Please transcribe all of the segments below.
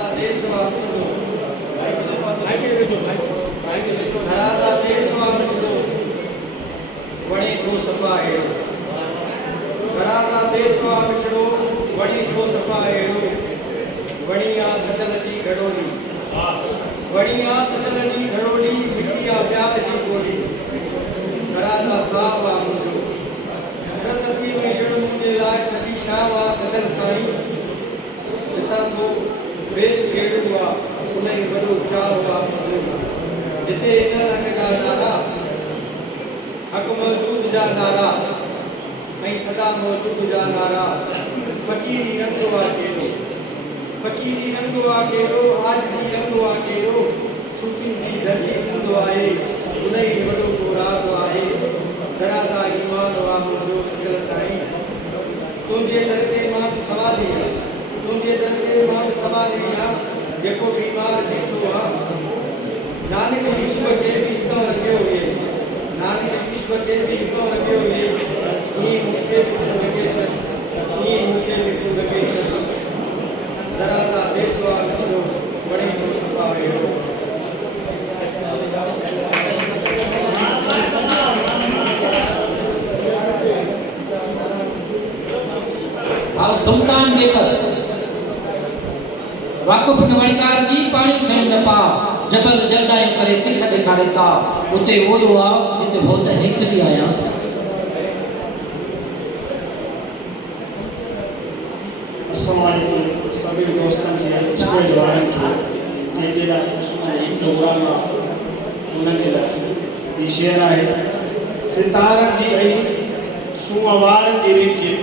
धरादा देशवा मिठड़ो वणे थो सफ़ा अहिड़ो धरादा देशवा मिठड़ो वणे थो सफ़ा अहिड़ो वणी आ सजल जी घड़ोली वणी आ सजल जी घड़ोली मिठी आ प्यार जी ॿोली धरादा साहब आ मुंहिंजो धरती में जहिड़ो मुंहिंजे लाइ थधी छांव आ सजल साईं ॾिसां थो वेस कहिड़ो आहे उन ई वॾो चाव आहे जिते इन हक़ जा नारा हक़ मौजूद जा नारा ऐं सदा मौजूद जा नारा फ़क़ीरी रंग आहे कहिड़ो फ़क़ीरी रंग आहे कहिड़ो आजिज़ी रंग आहे कहिड़ो सूफ़ी जी धरती सिंध आहे उन ई वॾो को राज़ आहे धरादा ईमान आहे मुंहिंजो सजल साईं तुंहिंजे दर ते मां सवाली तुंहिंजे दर ते मां सवाली आहियां जेको बीमार बीठो आहे नानक ईश्वर के भी हितो रखियो हुए नानक ईश्वर के भी हितो रखियो हुए ये मुखे लगे धरादा देशवा मिठड़ो वणे थो सफ़ा अहिड़ो आओ सुल्तान बेपर वाकुफ नवाईकार जी पानी खणी न पा जबल जलदाई करे तिख दिखारे ता उते ओडो आ जिते बहुत हिक दी आया अस्सलाम सभी दोस्तों से स्टेज वाले के जेला प्रोग्राम उनके लिए शेयर है सितारा जी आई सुअवार की रिमझिम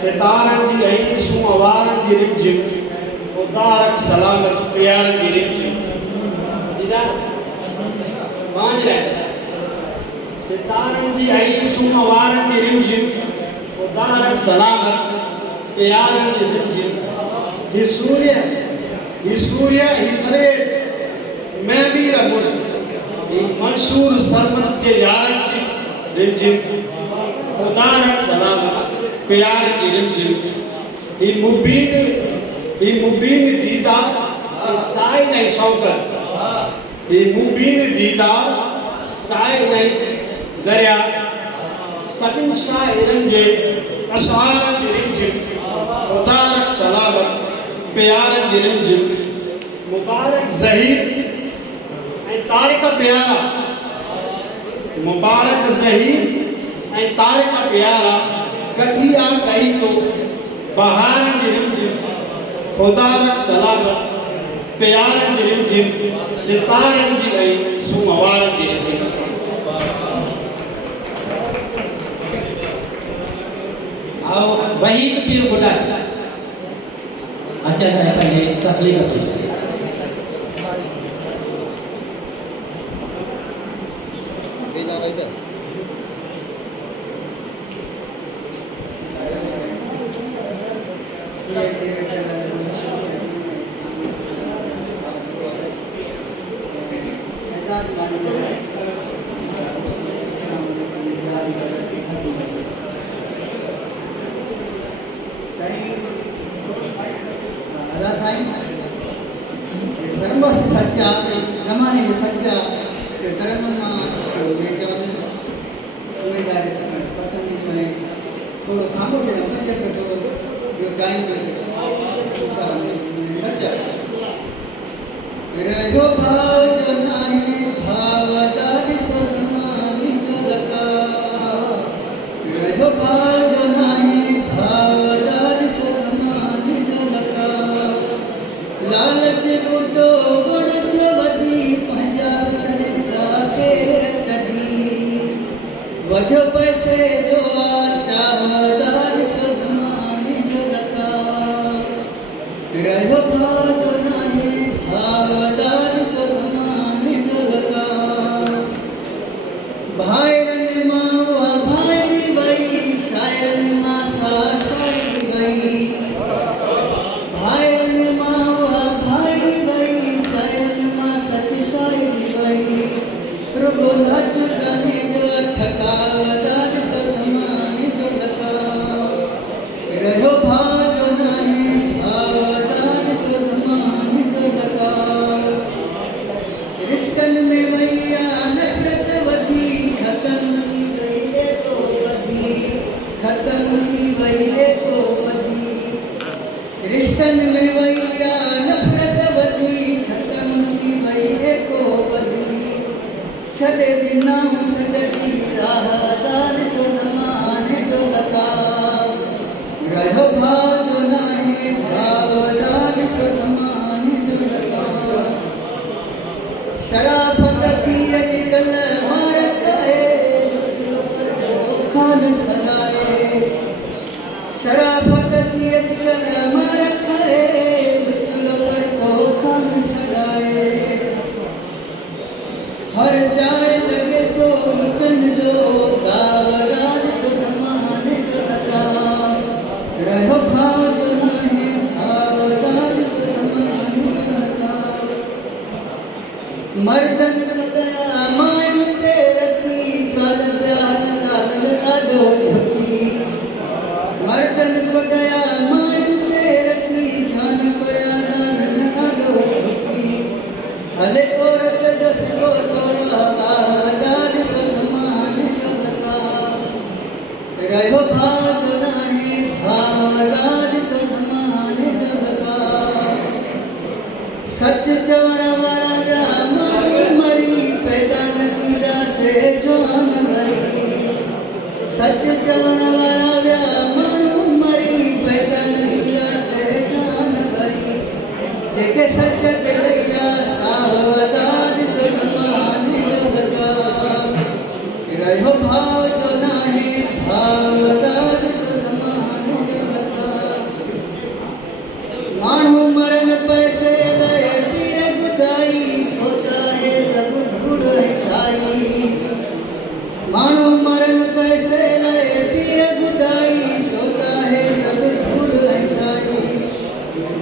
सितारा जी आई सुअवार की रिमझिम मुबारक सलामत प्यार की रिमझिम दीदार मान रहे सितारा जी आई सुअवार की रिमझिम मुबारक सलामत प्यार की रिमझिम ये सूर्य इसरे मैं भी रबुस मंसूर सरमत के यार की रिमझिम मुबारक सलामत प्यार की रिमझिम ये मुबीन दीदा साई नहीं शौकत ये मुबीन दीदा साई नहीं दरिया सबिन शायरन जे अशार की रिमझिम मुबारक सलामत प्यार की रिमझिम मुबारक ज़हीर ऐं तारिक प्यारा मुबारक ज़हीर ऐं तारिक प्यारा कठिया कई तो बहार की रिमझिम खुदारक सलामत प्यार की रिमझिम सितारन जी आई सुअवार की रिमझिम आओ वहीद पीर बुढ़ा अच्छा है पहले तस्लीम करते बेजा भाई तो सर्वस सत्या जमाने जो सत्या धर्म में उम्मीदवार पसंदी में थोड़ा खामो है पंज पे थोड़ो जो टाइम पे सच्चा रहो भाव जो नहीं भाव दादी सजमानी लगा रहो भाव जो नहीं भाव दादी सजमानी लगा लालच बुद्धो गुण वधी पंजाब छॾंदा पेर कढी वधो पैसे जो चाहदाद सजमानी जो लगा रहो भाव जो नहीं भावदाद सजमानी जो लगा भाइरन मां भाइरी वई शायरन मां सा शायरी वई भाइरन मां भाइरी वई शायरन मां सच शायरी वई रुगो नाच गाने जो ठकावदाद सजमानी जो लगा रहो भाव जो नहीं भावदाद रिश्तन में वैया नफरत वधी खत्म थी वई एको वधी छॾे ॾिनऊं सदकी राह दाल सो ज़माने जो लॻाव रहियो भाउ जो नाहे भाव दाल सो ज़माने जो लॻाव शराफ़त थी अॼुकल्ह मारत आहे खान सदाए शराफ़त थी अॼुकल्ह मारत आहे पर खान सदाए हर जाए लगे तो वतन जो दावदार सो ज़माने जो लॻाव रहियो भाव जो नाहे दावदार सो ज़माने जो लॻाव मर्दन वॾा माइन ते रखी काल प्यार साल ॾाढो ढुकी मर्दन वॾा माइन ते रखी जान पिया जान ॾाढो ढुकी हले औरत दसो थोरा दाद सो ज़माने जो लॻाव रहियो भाउ जो नाहे भाव दाद सो ज़माने जो लॻाव सच चवण वारा जा माण्हू मरी पैदा न थींदा से जवान मरी सच चवण वारा जा माण्हू मरी पैदा न थींदा से जवान मरी जेके सच ते लहिया सावधान सो ज़माने जो लॻाव रहियो भाउ जो नाहे भावदान सो ज़माने जो लॻाव माण्हू मरन पैसे लाइ पीर गुदाई सोचा है सब धूड़ है छाई माण्हू मरन पैसे लाइ पीर गुदाई सोचा है सब धूड़ है छाई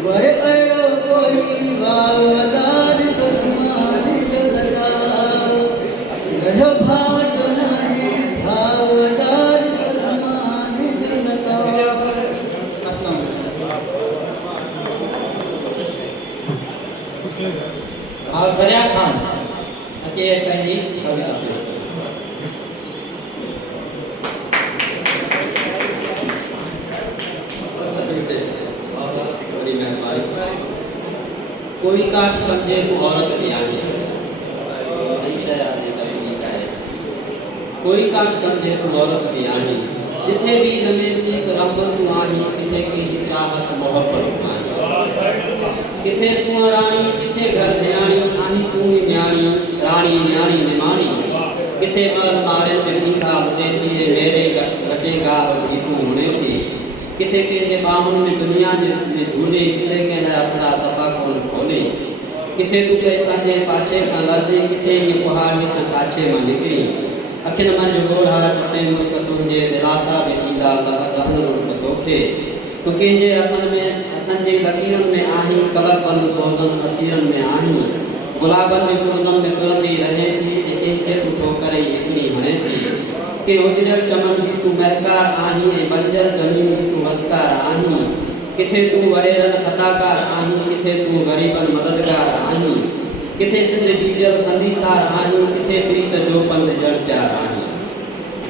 वर अहिड़ो कोई वावदार सो ज़माने जो लॻाव रहियो भाउ जो नाहे भावदार सो ज़माने जो लॻाव भाउ दरिया खान अचे पंहिंजी कविता पेश करे। बड़ी मेहरबानी कोई काश समझे तो औरत भी आई नई शयाद करेगी है कोई काश समझे तो औरत भी आई जिथे भी रमे थी रहमत तू आई किथे की चाहत मोहब्बत आई किथे सुअराणी किथे घर ध्यानी आही तू न्याणी राणी न्याणी निमाणी किथे मल मारे में मीठा मुझे थी मेरे रटेगा भी तू होने थी किथे के बाहुन में दुनिया में झूले किथे के न अथरा सफा कौन खोले किथे तुझे पंहिंजे पाछे खां लर्ज़ी किथे ही कुहाड़ी सां काछे मां निकिरी अखिन मन जो ॻोढ़ा टटे मुल्क तुंहिंजे दिलासा में ईंदा रहन रुख तोखे तू कंहिंजे हथनि जी लकीरनि में आहीं कलक बंद सोज़न असीरनि में आहीं गुलाबनि जी फुलज़नि में तुरंदी रहे थी ऐं कंहिंखे तू ठोकर हिकिड़ी हणे थी के उजड़ियल चमन जी तू महकार आहीं ऐं बंजर ज़मीन जी तू वसकार आहीं किथे तू वॾेरनि ख़ताकार आहीं किथे तू ग़रीबनि मददगार आहीं किथे सिंध जी जल संदीसार आहीं किथे प्रीत जो पंध जड़ प्यार आहीं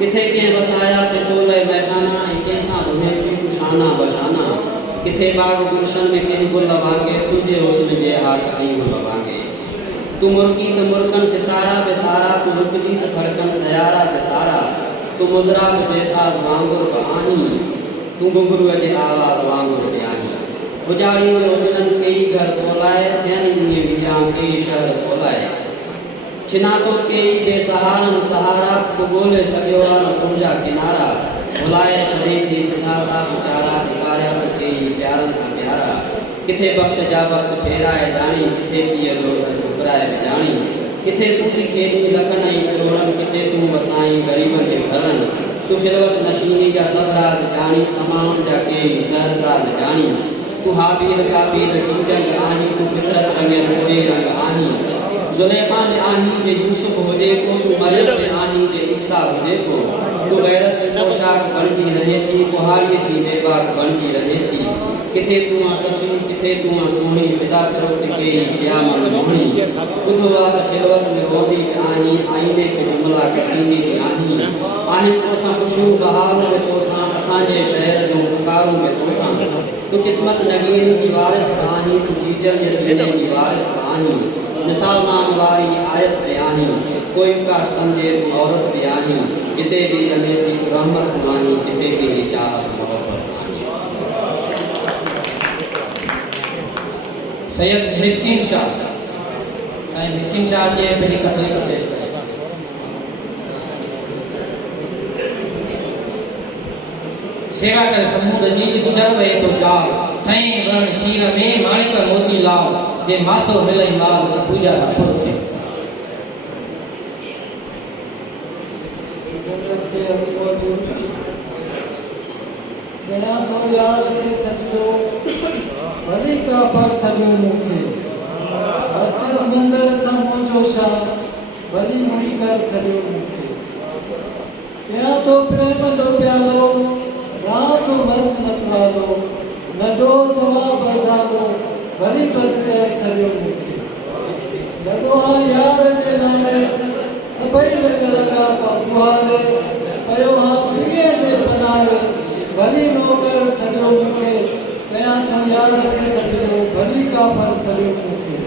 किथे कंहिं वसाया ते तोले मैदाना ऐं कंहिंसां धुने थी तू शाना बशाना किथे बाग गुलशन में कंहिं गुल वांगे तुझे हुस्न जे हाथ आई हुल वांगे तू मुर्की त मुर्कन सितारा बे सारा तू रुकजी त फरकन सयारा बे सारा तू मुजरा जे साज वांगुर आहीं तू घुंघरू जे आवाज वांगुर आहीं उजाड़ी में उजड़न कई घर तोलाए थियन इने वीरां कई शहर तोलाए छिना तो कई बेसहारन सहारा तू बोले सॻियो न तुंहिंजा किनारा भुलाए छॾे थी सिधा सा वीचारा धिकारिया तो कई प्यारन खां प्यारा किथे वक्त जा वक्त फेराए जानी किथे पियर लोधन ठुकराए जानी किथे तू थी खेली लखन ऐं करोड़न किथे तू वसाई गरीबन के घरन तू खिलवत नशीनी जा सब राज जानी समाउन जा कई सहर साज जानी तू हाबील काबील की जंग आहीं तू फितरत रंगल कोई रंग आहीं जुलेखा में आहीं जे यूसुफ होजे को तू मरियम में आहीं जे ईसा होजे को तू गैरत पोशाक बनकी रहे थी कुहाड़ी थी बेबाक बनकी रहे थी किथे तू आ ससू किथे तू आ सोणी विदा करो के क़यामत मोहणी बुधवा त खिलवत में रोंदी आही आईने के जुमला कसींदी आही आहिन तो सा खुशू बहार में तो सा असांजे शहर जो पुकारो में तो सा तू किस्मत नगीन की वारिस आही तू जीजल जे सिने की वारिस आही मिसाल मान वारी आयत पे आही कोई का समझे तू औरत भी आही जिते भी रमे दी रहमत तू आही जिते भी चाहत मोहब्बत सैयद मिस्किन शाह साईं मिस्किन शाह के पंहिंजी तकलीफ़ पेश करे सेवा कर समूह नीत गुजर वए तो जाल साईं वण शीर में माणिक मोती लाल जे मासो मिलई लाल त पूजा न पुर थे गया तो यार के सजदो भली का पर सजो मुखे मस्जिद मंदिर समझो शाह भली मुनकर सजो मुखे गया तो प्रेम जो प्यालो रात मस्त मतवालो नडो सवा बजालो भली बदकर सजो मुखे लगो हा यार जे नारे सभई लगा पपुआरे पयो हा प्रिय जे बनारे भली नौकर सजो मुखे कया तो यार के सजो भली का पर सजो मुखे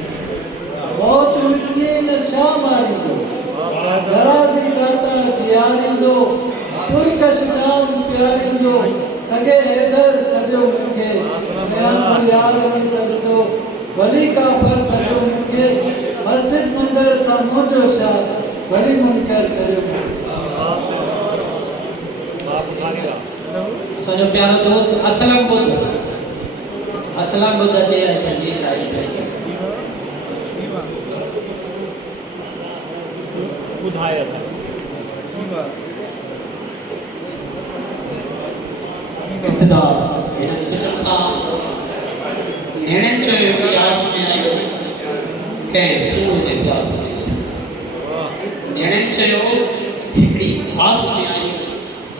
बहुत मिस्कीन शाम आई जो दराजी दाता जियारी जो पुरकश नाम प्यारी जो सगे हैदर सजो मुखे कया तो यार के सजो भली का पर सजो मुखे मस्जिद मंदिर समझो शाह भली मुनकर सजो मुखे असांजो प्यारो दोस्त असलम बुद्ध के पंहिंजी शायरी पेश करे ॿुधायो था इब्तिदा इन सिटर सा नेणन चयो प्यास में आयो के सूर जे प्यास में नेणन चयो हिकड़ी आस में आयो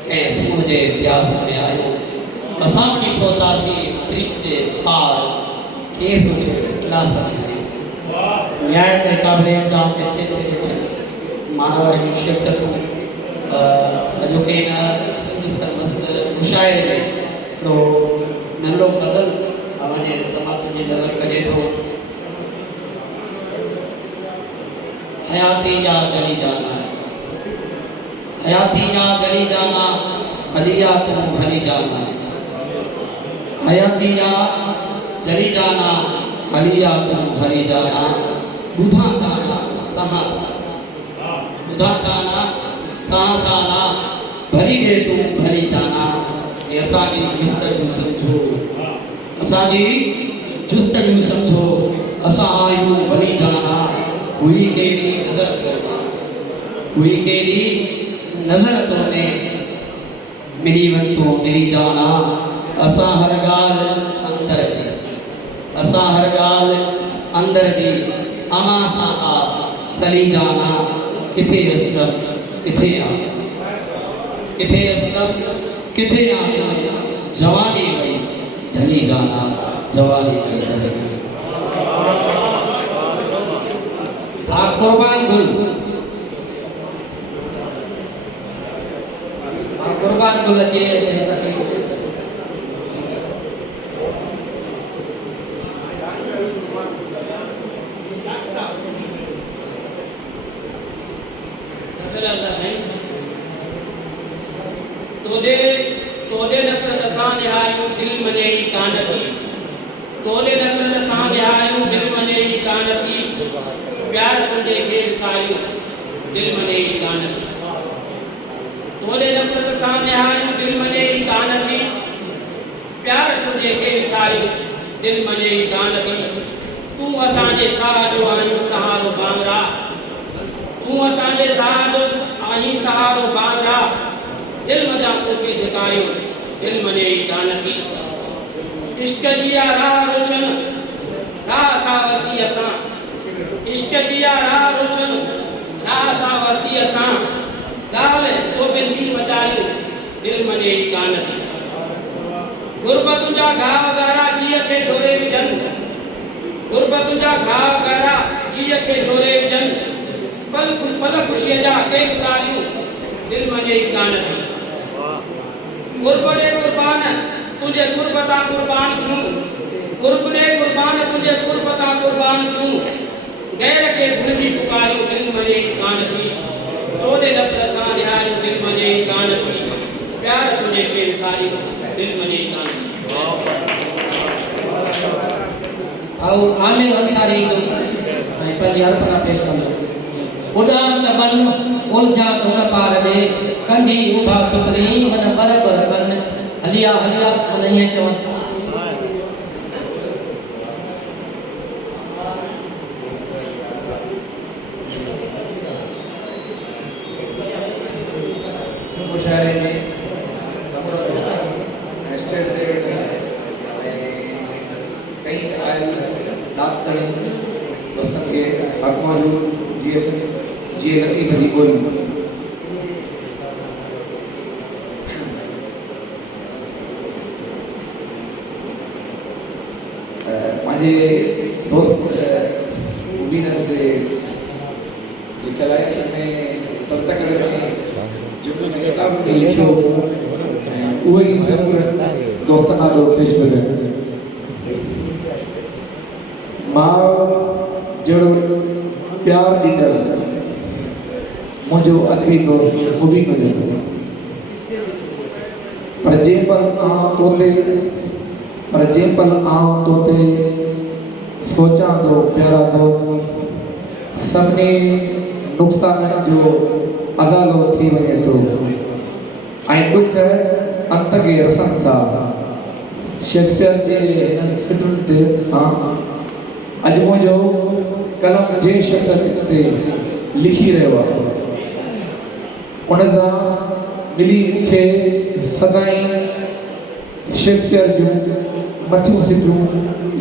के सूर जे प्यास में आयो असां की पोतासी ब्रिज जे पार के तुझे क्लास में आयो न्याय के काबिल एहतराम स्टेज पे मानवर शख्सियत अॼोके इन सरमस्त मुशाइरे में हिकिड़ो नंढो ग़ज़ल अवांजे समाज जी नज़र कजे थो हयाती या जली जाना हयाती या जली जाना हलिया तू हली जाना हयाती या जली जाना हलिया तू हली जाना बुधा ताना सहा बुधा ताना सहा ताना भली दे तू भली ताना ये असांजी जुस्तजू समझो असांजी जुस्तजू समझो असां आयूं भली जाना हुई केडी नज़र कोना हुई केडी नज़र कोने मिली वन तो मिली जाना असां हर गाल अंदर जी असां हर गाल अंदर जी अमा सा आ सली जाना किथे असलम किथे आ किथे असलम किथे आ जवानी वई ढली जाना जवानी वई ढली कुर्बान गुल कुर्बान गुल के तकलीफ़ तोदे नफ़रत सां निहारियूं दिल मने ई कान थी तोदे नफ़रत सां निहारियूं दिल मने ई कान थी प्यार तुझे के विसारियूं दिल मने ई कान थी तोदे नफ़रत सां निहारियूं दिल मने ई कान थी प्यार तुझे के विसारियूं दिल मने ई कान थी तू असांजे साह जो आहीं सहारो बांगरा तू असांजे साह जो आहीं सहारो बांगरा दिल मजा को के धिकारियो दिल मने ई कान थी इश्क जिया राह रोशन राह सावरती असां इश्क जिया राह रोशन राह सावरती असां गाल तो बिन भी बचालियो दिल मने ई कान थी गुरबत जा घाव गारा के जोरे विजन गुरबत जा घाव करा जीअ के जोरे विजन पल पल खुशीअ जा के ॻाल्हियूं दिल मञे ई कान थी गुरबड़े कुर्बान तुझे गुरबता कुर्बान थियूं गुरबड़े कुर्बान तुझे गुरबता कुर्बान थियूं गैर के भुलिजी पुकारियूं दिल मञे ई कान थी तोड़े नफ़र सां निहारियूं दिल मञे ई कान थी प्यार तुझे के विसारियूं दिल मञे ई कान थी आओ आमिर अंसारी तो पंहिंजी अर्पणा पेश कंदो उॾाम त मन उलझा कोन पार ॾे कंदी उभा सुपरी मन बराबर कन हलिया हलिया मन ईअं चवनि मुशायरे में स्टेट लेवल कई आयल नातनी दोस्तन के हक मौजूद जी लतीफ़ जी बोली मुझे दोस्त मुबीन ने लिखल है इसमें तब तक में जो किताब में लिखो वही जरूर दोस्तन नालो पेश करे मां जड़ो प्यार दींदड़ मुझो अदबी दोस्त मुबीन हुजे पर जे पल आऊं तोते सोचा तो प्यारा दोस्त सभिनी नुक़साननि जो अज़ालो थी वञे थो ऐं ॾुख अंत खे रसनि था शेक्सपियर जे हिननि फिटुनि ते अॼु मुंहिंजो कलम जे शख़्स ते लिखी रहियो आहे उन सां मिली मूंखे सदाईं शेक्सपियर जूं मथियूं सिटियूं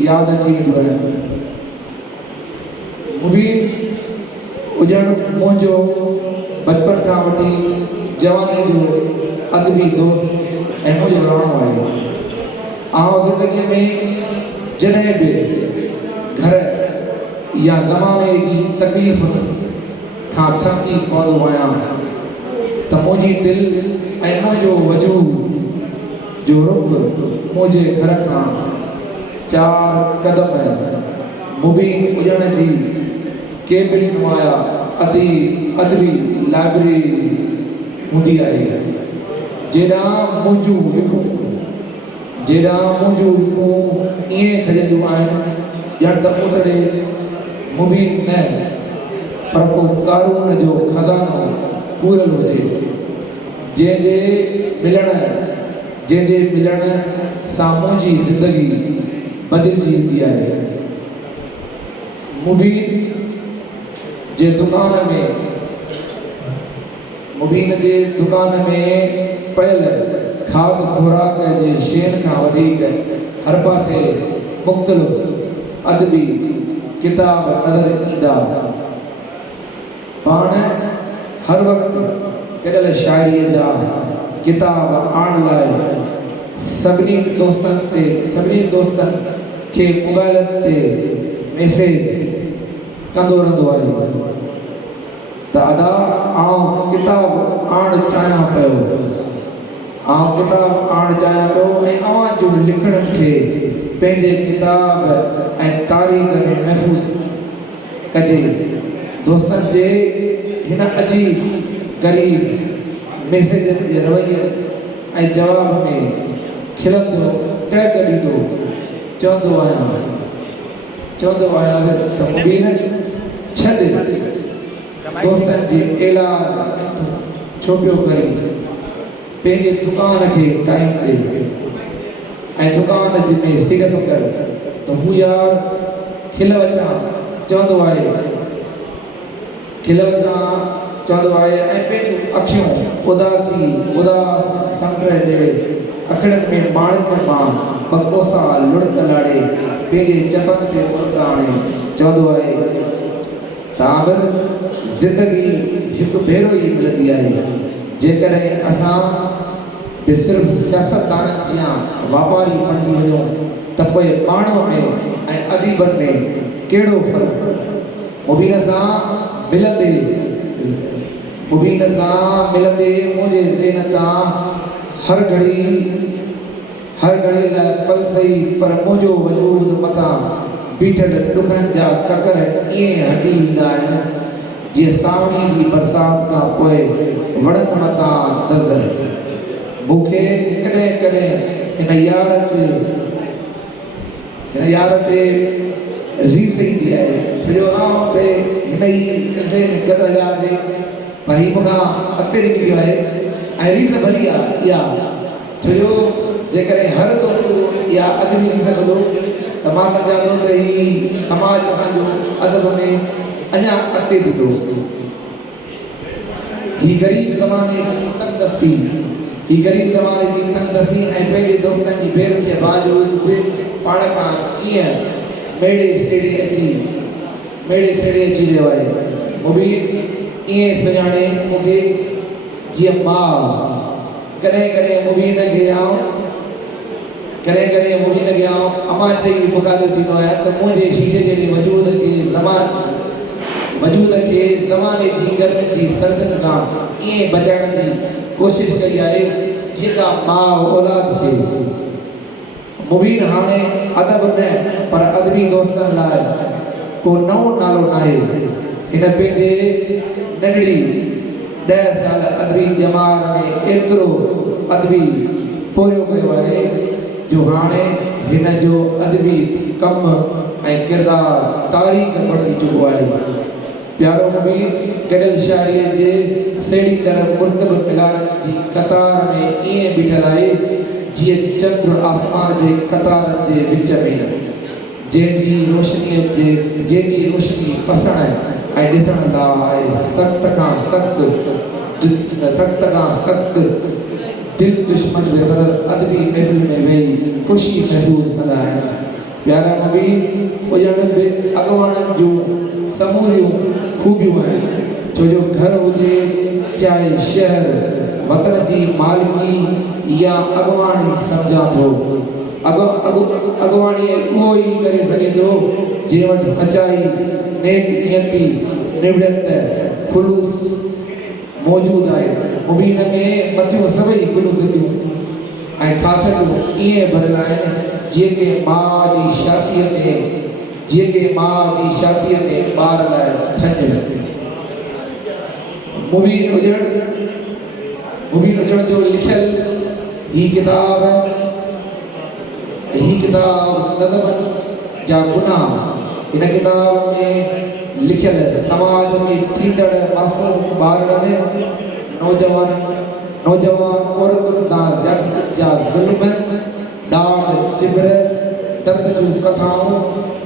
यादि अची वेंदियूं आहिनि मुबीन हुजणु मुंहिंजो बचपन खां वठी जवानी जो अदबी दोस्त ऐं मुंहिंजो राणो आहे आउं ज़िंदगीअ में जॾहिं बि घर या ज़माने जी तकलीफ़ खां थकिजी पवंदो आहियां त मुंहिंजी दिलि ऐं मुंहिंजो वजूद जो रुख मुंहिंजे घर खां 4 कदम मुबीन हुजण जी केबिन नुमाया अदबी लाइब्रेरी हूंदी आहे जेॾां मुंहिंजूं लिखूं ईअं खजंदियूं आहिनि ॼण त उनड़े मुबीन न पर को कारून जो खज़ानो पूरल हुजे जंहिंजे मिलण सां मुंहिंजी ज़िंदगी बदिलजी वेंदी आहे मुबीन जे दुकान में पयल खाद खुराक जे शयुनि खां वधीक हर पासे मुख़्तलिफ़ अदबी किताब नज़र ईंदा पाण हर वक़्तु कहिड़ल शाइरीअ जा किताब आणण लाइ सभिनी दोस्तनि खे मोबाइलनि ते मैसेज कंदो रहंदो आहे त अदा आउं किताब आणणु चाहियां पियो ऐं अव्हां जो लिखण खे पंहिंजे किताब ऐं तारीख़ में महफ़ूज़ कजे दोस्तनि जे हिन अजीब ग़रीब मैसेज जे रवैये ऐं जवाब में खिलंदो टहिक ॾींदो चवंदो आहियां त मुबीन छॾ दोस्तनि जी एला छो पियो करे पंहिंजे दुकान खे टाइम ॾे ऐं दुकान में सिगत कर त हू यार खिल वचां चवंदो आहे ऐं पंहिंजूं अखियूं उदास समुंड जे अखड़नि में माणिक मां बकोसा लुड़क लाड़े पंहिंजे चपनि ते मुल्क आणे चवंदो आहे त आमिर ज़िंदगी हिकु भेरो ई मिलंदी आहे जेकॾहिं असां बि सिर्फ़ु सियासतदाननि जी वापारी बणिजी वञूं त त पोइ माण्हूअ में ऐं अदीबनि में कहिड़ो फ़र्क़ु मुबीन सां मिलंदे मुंहिंजे ज़हन तां हर घड़ी लाइ पल सही पर मुंहिंजो वजूद मथां बीठल ॾुखनि जा ककर ईअं हटी वेंदा आहिनि जीअं सावणी जी बरसाति खां पोइ वणनि मथां नज़र मूंखे कॾहिं कॾहिं हिन यार ते रीस ईंदी आहे छो भई हिन ई सिलसिले में गॾु हलियासीं भई मूंखां अॻिते निकिरी वियो आहे ऐं रीस भली आहे इहा छो जेकॾहिं हर दोस्त इहा अदबी थी सघंदो त मां सम्झां थो त हीउ समाज असांजो अदब में अञा अॻिते थींदो हीउ ग़रीब ज़माने जी तंगदस्ती ऐं पंहिंजे दोस्तनि जी बेर जे बावजूद बि पाण खां कीअं मेड़े सेड़े अची रहियो आहे मुबीन ईअं सुञाणे मूंखे जीअं मां कॾहिं मुबीन खे अमा चई मुखातिब थींदो आहियां त मुंहिंजे शीशे जहिड़े वजूद खे ज़माने जी गर्मियुनि जी सर्दियुनि खां ईअं बचाइण जी कोशिशि कई आहे जीअं मां औलाद खे मुबीन हाणे अदब न पर अदबी दोस्तनि लाइ को नओं नालो न आहे हिन पंहिंजे नंढड़ी 10 साल अदबी जमात में एतिरो अदबी पोयो कयो आहे जो हाणे हिन जो अदबी कमु ऐं किरदारु तारीख़ बणिजी चुको आहे प्यारो मुबीन गॾियल शाइरीअ जे सेड़ींदड़ मुर्तब निगारनि जी कतार में ईअं बीठल आहे जीअं चंद्र आसमान जे कतारनि जे विच में जंहिंजी रोशनी पसण ऐं ॾिसण लाइ आहे सख़्त खां सख़्त दिल दुश्मन जे सदर अदबी महफ़िल में वेही ख़ुशी महसूस कंदा आहिनि प्यारा मुबीन उजड़नि अॻवाननि जूं समूरियूं खूबियूं आहिनि छो जो घर हुजे चाहे शहर वतन जी मालिकी या अॻवानी सम्झां थो अॻवानी उहो ई करे सघे थो जंहिं वटि सचाई नेक नियती निवड़त खुलूस मौजूदु आहे मुबीन में मथियूं सभई खुलूसियूं ऐं ख़ासियतूं ईअं भरियल आहिनि जीअं कि माउ जी शादीअ में ॿार लाइ थञ मुबीन उजड़ जो लिखियल ही किताब नज़मनि जा गुनाह हिन किताब में लिखियल समाज में थींदड़ मासूम ॿारनि नौजवान औरतुनि तां जा ज़ुल्म ॾाढ चिबर दर्द जूं कथाऊं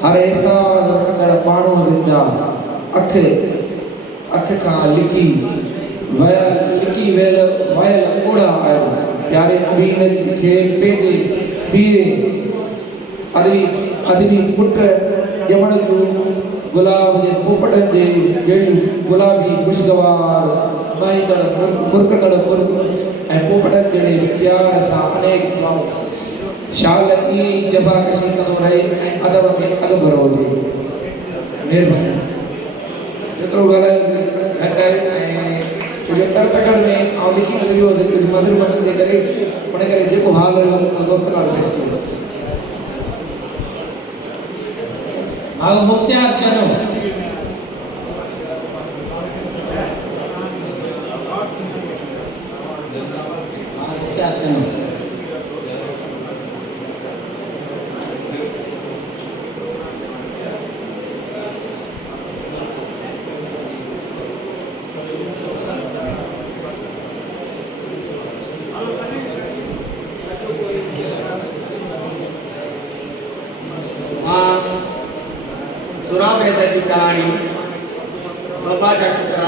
हर एहसास रखंदड़ माण्हूअ जा अख खां लिकी वयल ओड़ा आहिनि प्यारे मुबीन खे पंहिंजे पीरे अदबी पुट ॼमण जूं गुलाब जे पोपटनि जे जहिड़ियूं गुलाबी ख़ुशगवार माईंदड़ मुरकंदड़ मुर्ग ऐं पोपटनि जहिड़े प्यार सां अनेक शाल ईअं ई जफ़ाकशी कंदो रहे ऐं अदब में अॻिभरो हुजे महिरबानी जेतिरो ॻाल्हायो घटाए ऐं तकड़ में आउं लिखी न सघियो कुझु मज़र वठण जे करे उन करे जेको हाल हुयो दोस्त खां पेश कयो आओ मुख्तियार चलो मुख्तियार चलो की कहानी बाबा जा टुकड़ा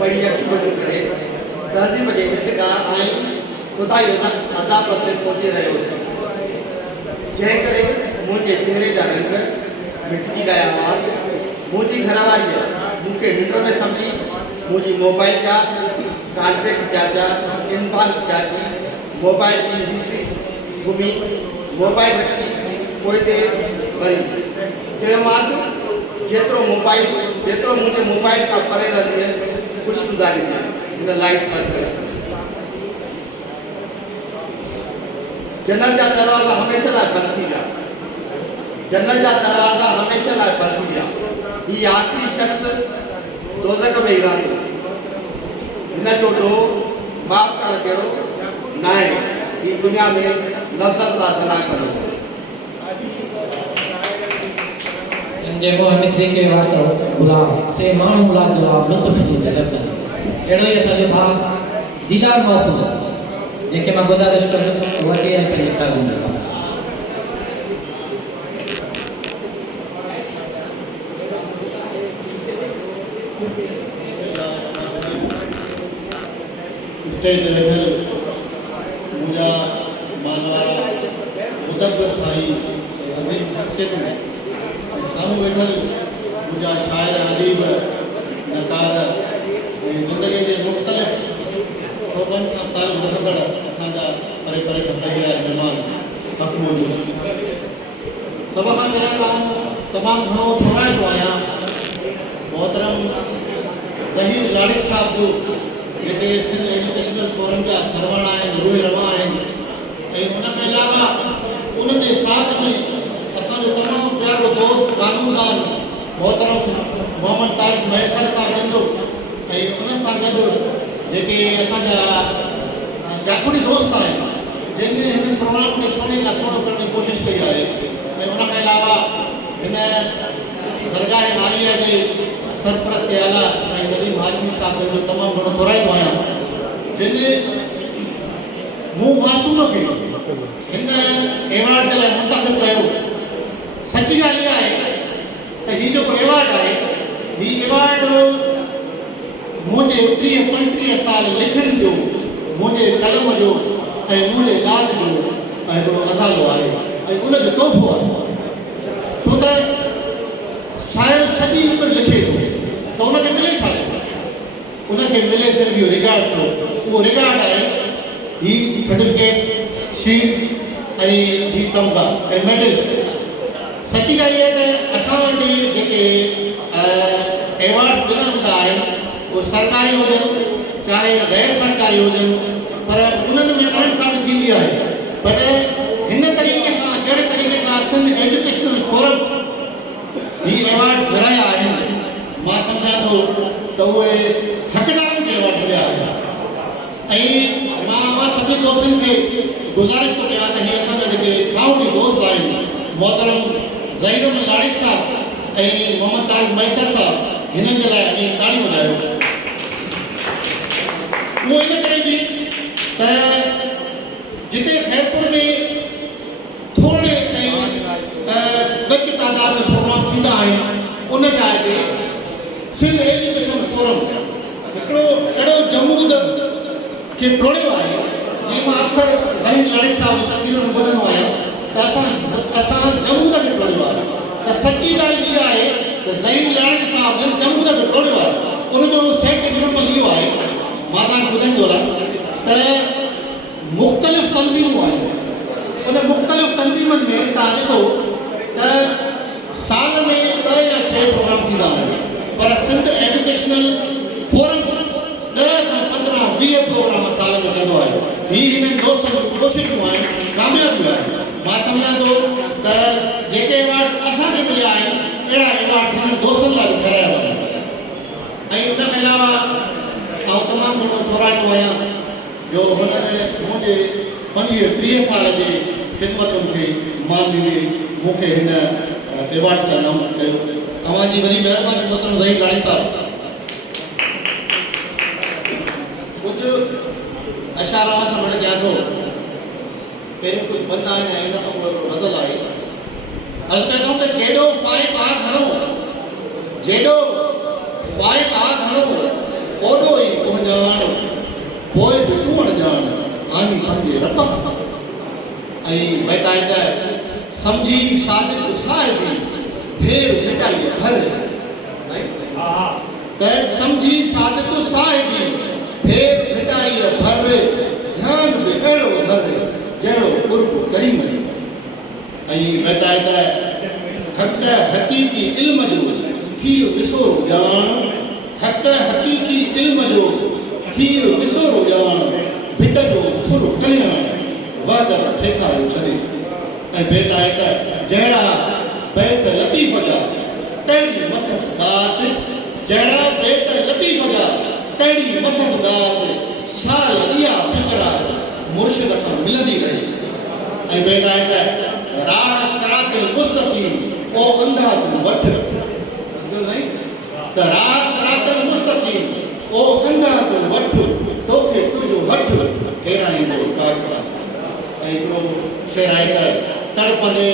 बड़ी अखी बंद करे तहज़ीब जे इर्तिका ऐं खुदा अज़ाब ते सोचे रहियो हुउसि जंहिं करे मुंहिंजे चेहरे जा रंग मिटजी रहिया हुआ मुंहिंजी घरवारीअ मूंखे निंड में सम्झी मुंहिंजी मोबाइल जा कॉन्टेक्ट जा इनबॉक्स जाची मोबाइल जी हिस्ट्री घुमी मोबाइल रखी पोइ ते वरी चयोमांसि जेतिरो मुंहिंजे मोबाइल खां परे रहंदी ख़ुशगुज़ारी थी हिन लाइट बंदि करे जन्नत जा दरवाज़ा हमेशह लाइ बंदि थी विया जन्नत जा दरवाज़ा हमेशह लाइ बंदि थी विया हीउ आख़िरी शख़्स दोज़ख में ई रहंदो हिन जो ॾोह माफ़ करणु जहिड़ो न आहे हीउ दुनिया में लफ़्ज़ सां सलाह कंदो जेको मिस्री के वातो गुलाम से माण्हू ला जवाब लुत्फ़ ॾींदे लफ़्ज़नि अहिड़ो ई असांजो भाउ दीदार मासूम जंहिंखे मां गुज़ारिश कंदुसि वॾे ऐं पंहिंजे घर में स्टेज ते वेठल मुंहिंजा मानवारा मुदब्बिर साईं अज़ीम शख़्सियतूं ऐं साम्हूं वेठल मुंहिंजा शाइर अदीब नक़ाद ऐं ज़िंदगीअ जे मुख़्तलिफ़ शोबनि सां तालुक़ रखंदड़ असांजा परे परे खां पहिरियां महिमान हक़ मौजूदु सभ खां पहिरियां त तमामु घणो थोराईंदो आहियां मोहतरम ज़हीर लाड़िक साहिब जो जेके सिंध एजुकेशनल फोरम जा सरवणा आहिनि रूह रवा आहिनि ऐं उनखां अलावा उनजे साथ में असांजो तमामु प्यारो दोस्त कानूनदान मोहतरम मोहम्मद तारिक मैसर साहिबु ईंदो ऐं उन सां गॾु जेके असांजा जाखुड़ी दोस्त आहिनि जिन हिन प्रोग्राम खे सुहिणे खां सुहिणो करण जी कोशिशि कई आहे ऐं उनखां अलावा हिन दरगाह आलिया जे सरपरस्त आला साईं नदीम हाशमी साहिब जो तमामु घणो थोराईंदो आहियां जिन मूं मासूम खे हिन एवॉर्ड जे लाइ मुंतख़िब कयो सची ॻाल्हि इहा आहे त हीउ जेको एवॉर्ड आहे हीउ एवॉर्ड मुंहिंजे 35 साल लिखण जो मुंहिंजे कलम जो ऐं मुंहिंजे दाद जो हिकिड़ो अज़ालो आहे ऐं उनजो तोहफ़ो आहे छो त शायदि सॼी उमिरि लिखे थो त उनखे मिले छा उनखे मिले सिर्फ़ु इहो रिकॉर्ड थो उहो रिकॉर्ड आहे ही सर्टिफिकेट्स शील्ड्स ऐं ही तमगा ऐं मेडल्स सची ॻाल्हि आहे त असां वटि जेके एवॉर्ड्स ॾिना वेंदा आहिनि उहे सरकारी हुजनि चाहे गैर सरकारी हुजनि पर उन्हनि में नाइंसाफ़ी थींदी आहे पर हिन तरीक़े सां कहिड़े तरीक़े सां सिंध एजुकेशनल फोरम ही एवॉर्ड्स विराया आहिनि मां सम्झां थो त उहे हक़दारनि खे एवॉर्ड मिलिया आहिनि ऐं मां सभिनी दोस्तनि खे गुज़ारिश थो कयां त हीअ असांजा जेके खाउंडी दोस्त आहिनि मोहतरम ज़हीर लाड़िक साहिब ऐं मोहम्मद तारिक मैसर साहिब हिननि जे लाइ अॼु ताड़ी वॼायो उहो इन करे बि त जिते खैरपुर में थोरे ऐं घटि तादाद में प्रोग्राम थींदा आहिनि उन जाइ ते सिंध एजुकेशन फोरम हिकिड़ो अहिड़ो जमूद खे टोड़ियो आहे जीअं मां अक्सर ज़हीर लाड़िक साहिब तक़रीरनि ॿुधंदो आहियां त असां जमूद खे टोड़ियो आहे त सची ॻाल्हि इहा आहे त ज़हीर लाड़िक साहिब जिन जमूद खे टोड़ियो आहे उनजो सेट एग्ज़ाम्पल इहो आहे मां तव्हांखे ॿुधाईंदो रहां त मुख़्तलिफ़ तंज़ीमूं आहिनि उन मुख़्तलिफ़ तंज़ीमनि में तव्हां ॾिसो त साल में 2 या 3 प्रोग्राम थींदा आहिनि पर सिंध एजुकेशनल फोरम 10 खां 15-20 प्रोग्राम साल में कंदो आहे ही हिननि दोस्तनि जी कोशिशूं आहिनि कामयाबियूं आहिनि मां सम्झां थो त जेके एवॉर्ड असांखे मिलिया आहिनि अहिड़ा एवॉर्ड हिननि दोस्तनि लाइ बि ठहिराया वञनि ऐं उनखां अलावा आउं तमामु घणो थोराईंदो आहियां जो हुननि मुंहिंजे 25-30 साल जे ख़िदमतुनि खे मान ॾींदे मूंखे हिन एवॉर्ड्स लाइ नामज़द कयो तव्हांजी वॾी महिरबानी मोहतरम ज़हीर लाड़िक साहिब कुझु अशारा सां वटि कयां थो पहिरियों कुझु बंदि आहिनि ऐं हिन खां पोइ बदल आहे अर्ज़ु कंदा त जेॾो फ़ाइट आहे घणो जेॾो फ़ाइट आहे घणो ओॾो ई पहुचाण पोइ बि तूं ॼाण आहीं पंहिंजे रब ऐं बेक़ाइदा सम्झी सादिक साहिबी फेर फिटाई भर त सम्झी सादिक साहिबी फेर फिटाई भर ध्यान बि अहिड़ो धर जहिड़ो कुर्ब करीम ऐं बेक़ाइदा हक़ हक़ीक़ी इल्म जो थियो विसोरो ॼाण हक़ हक़ीक़ी इल्म जो थियो विसोरो ॼाण भिट जो सुर कल्याण वादर सेखारियो छॾे ऐं बेक़ाइदा जहिड़ा बैत लतीफ़ जा तहिड़ी मथस दात जहिड़ा बैत लतीफ़ जा तहिड़ी मथस दात शाल इहा फ़िक्रा मुर्शिद सां मिलंदी रही ऐं बेक़ाइदा राह सिरातिल मुस्तक़ीम ओ अंधा तूं वठ त राह सिरातिल मुस्तक़ीम ओ अंधा तूं वठ तोखे तुंहिंजो हथ हेराईंदो काका ऐं हिकिड़ो शेर आहे त तड़पंदे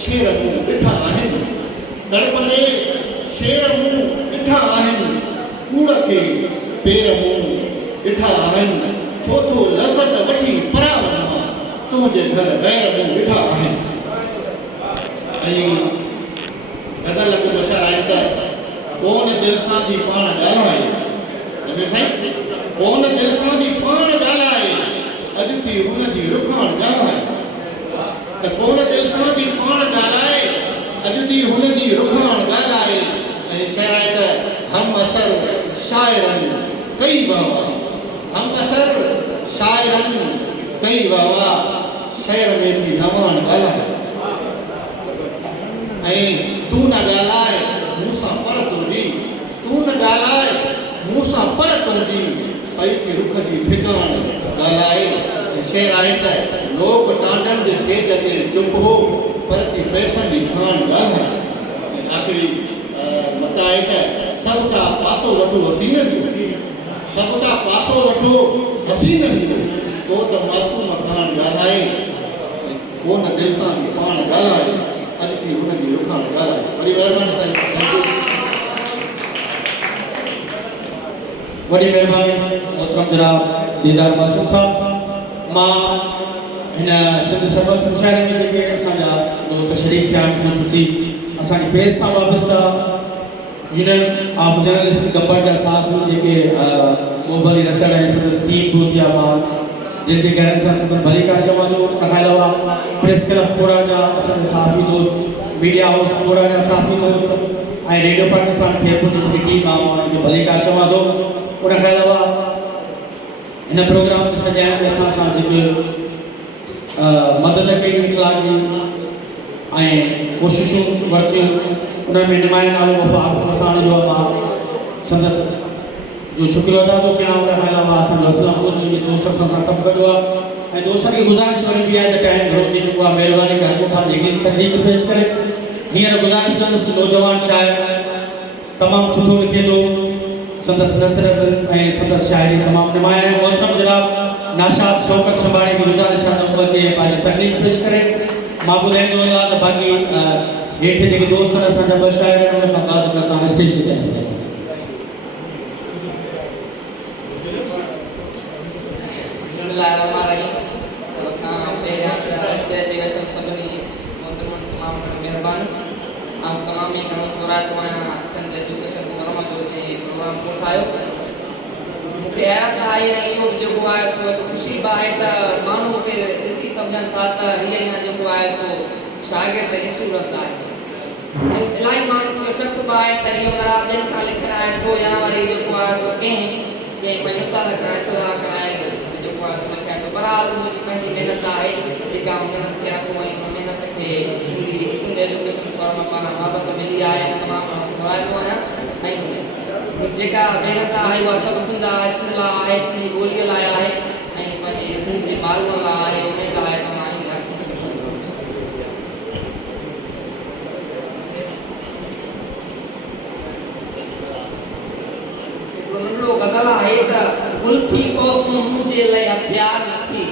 शेर मूं ॾिठा आहिनि तड़पंदे शेर मूं ॾिठा आहिनि कूड़ खे पेर मूं ॾिठा आहिनि छो थो लज़त वठी परा वञा तुंहिंजे घर गैर मूं ॾिठा आहिनि ऐं गज़ल में बशर आहिनि त कोन दिलि सां थी पाण ॻाल्हाए साईं कोन दिलि सां थी पाण ॻाल्हाए अॼु थी हुनजी रुखाण ॻाल्हाए त कोन दिलि सां थी पाण ॻाल्हाए अॼु थी हुनजी रुखाण ॻाल्हाए ऐं शेर आहे त हम असर शाइरनि कई बाबा हम असर शाइरनि कई बाबा शेर में थी नवान ॻाल्हाए ऐं तूं न ॻाल्हाए मूं सां पर तुंहिंजी तूं न ॻाल्हाए मूं सां पर तुंहिंजी पई थी रुख जी फिकाण ॻाल्हाए ऐं शेर आहे त लोक टांडनि जे सेज ते चुप हो पर थी पैसनि जी खान ॻाल्हाए ऐं आख़िरी मता आहे त सभु खां पासो वठो हसीननि जो सभु खां पासो वठो हसीननि जो को त मासूम खान ॻाल्हाए कोन दिलि सां थी पाण ॻाल्हाए अॼु थी हुनजी रुखाण ॻाल्हाए वरी महिरबानी साईं वॾी महिरबानी मोहतरम जनाब दीदार मासूम साहब मां हिन सिंध सरबस्त मुशाइरे में जेके असांजा दोस्त शरीक थिया आहिनि ख़ुशूसी असांजी प्रेस सां वाबस्ता जिन्हनि आप जर्नलिस्ट गब्बर जा साथ जेके मोबाइल रतड़ ऐं संदसि टीम दोस्त या मां जिनके गैरन सां संदसि भलीकार चवां थो रखाए लवा प्रेस क्लब खोड़ा जा असांजा साथी दोस्त मीडिया हाउस खोड़ा जा साथी दोस्त ऐं रेडियो पाकिस्तान खेपुर जी टीम आहे जो भलीकार चवां थो उन खां अलावा हिन प्रोग्राम खे सजाइण में असां सां जेके मदद कई इख़लाक़ी ऐं कोशिशूं वरितियूं उन में नुमाइंदो नालो वफ़ाक़ मसान जो मां संदसि जो शुक्रिया अदा थो कयां उन खां अलावा असांजो असलम मुंहिंजे दोस्त असां सां सभु गॾु आहे ऐं दोस्तनि खे गुज़ारिश करी बि आहे त टाइम घणो थी चुको आहे महिरबानी करे हर को खां जेकी तकलीफ़ पेश करे हींअर गुज़ारिश कंदुसि नौजवान शाइर तमामु सुठो लिखे थो संदसि नसरत ऐं संदसि शाइरी तमामु नुमाया आहे मोहतरम जनाब नाशाद शौकत शंबाणी की गुज़ारिश आहे त अचे पंहिंजी तकलीफ़ पेश करे मां ॿुधाईंदो आहियां त बाक़ी हेठि जेके दोस्त आहिनि असांजा ॿ शाइर आहिनि उन खां बाद में असां स्टेज ते ॻाल्हाईंदासीं सब खां पहिरियां स्टेज ते वेठल सभिनी मोहतरम तमामु महिरबानी ऐं तमामु ई घणो थोराइतो आहियां सिंध एजुकेशन फोरम जो जे प्रोग्राम को ठाहियो मूंखे हैरत आई ऐं इहो बि जेको आहे सो हिकु ख़ुशी बि आहे त माण्हू मूंखे ॾिसी सम्झनि था त हीअ या जेको आहे सो शागिर्द स्टूडेंट आहे ऐं इलाही माण्हुनि खे शक बि आहे त इहो ख़राबु ॿियनि खां लिखियलु आहे थो या वरी जेको आहे सो कंहिं पंहिंजे उस्ताद खां सलाह कराए जेको आहे लिखिया थो बहरहाल मुंहिंजी पंहिंजी महिनत आहे जेका महिनत कयां थो ऐं महिनत खे सिंध एजुकेशन फोरम पारां बाबति मिली आहे तमामु घुराईंदो आहियां ऐं जेका महिनत आहे उहा सभु सिंध लाइ आहे सिंधी ॿोलीअ लाइ आहे ऐं पंहिंजे सिंध जे माण्हुनि लाइ आहे उन लाइ तव्हां गज़ल आहे त गुल थी पहुतूं मुंहिंजे लाइ हथियार न थी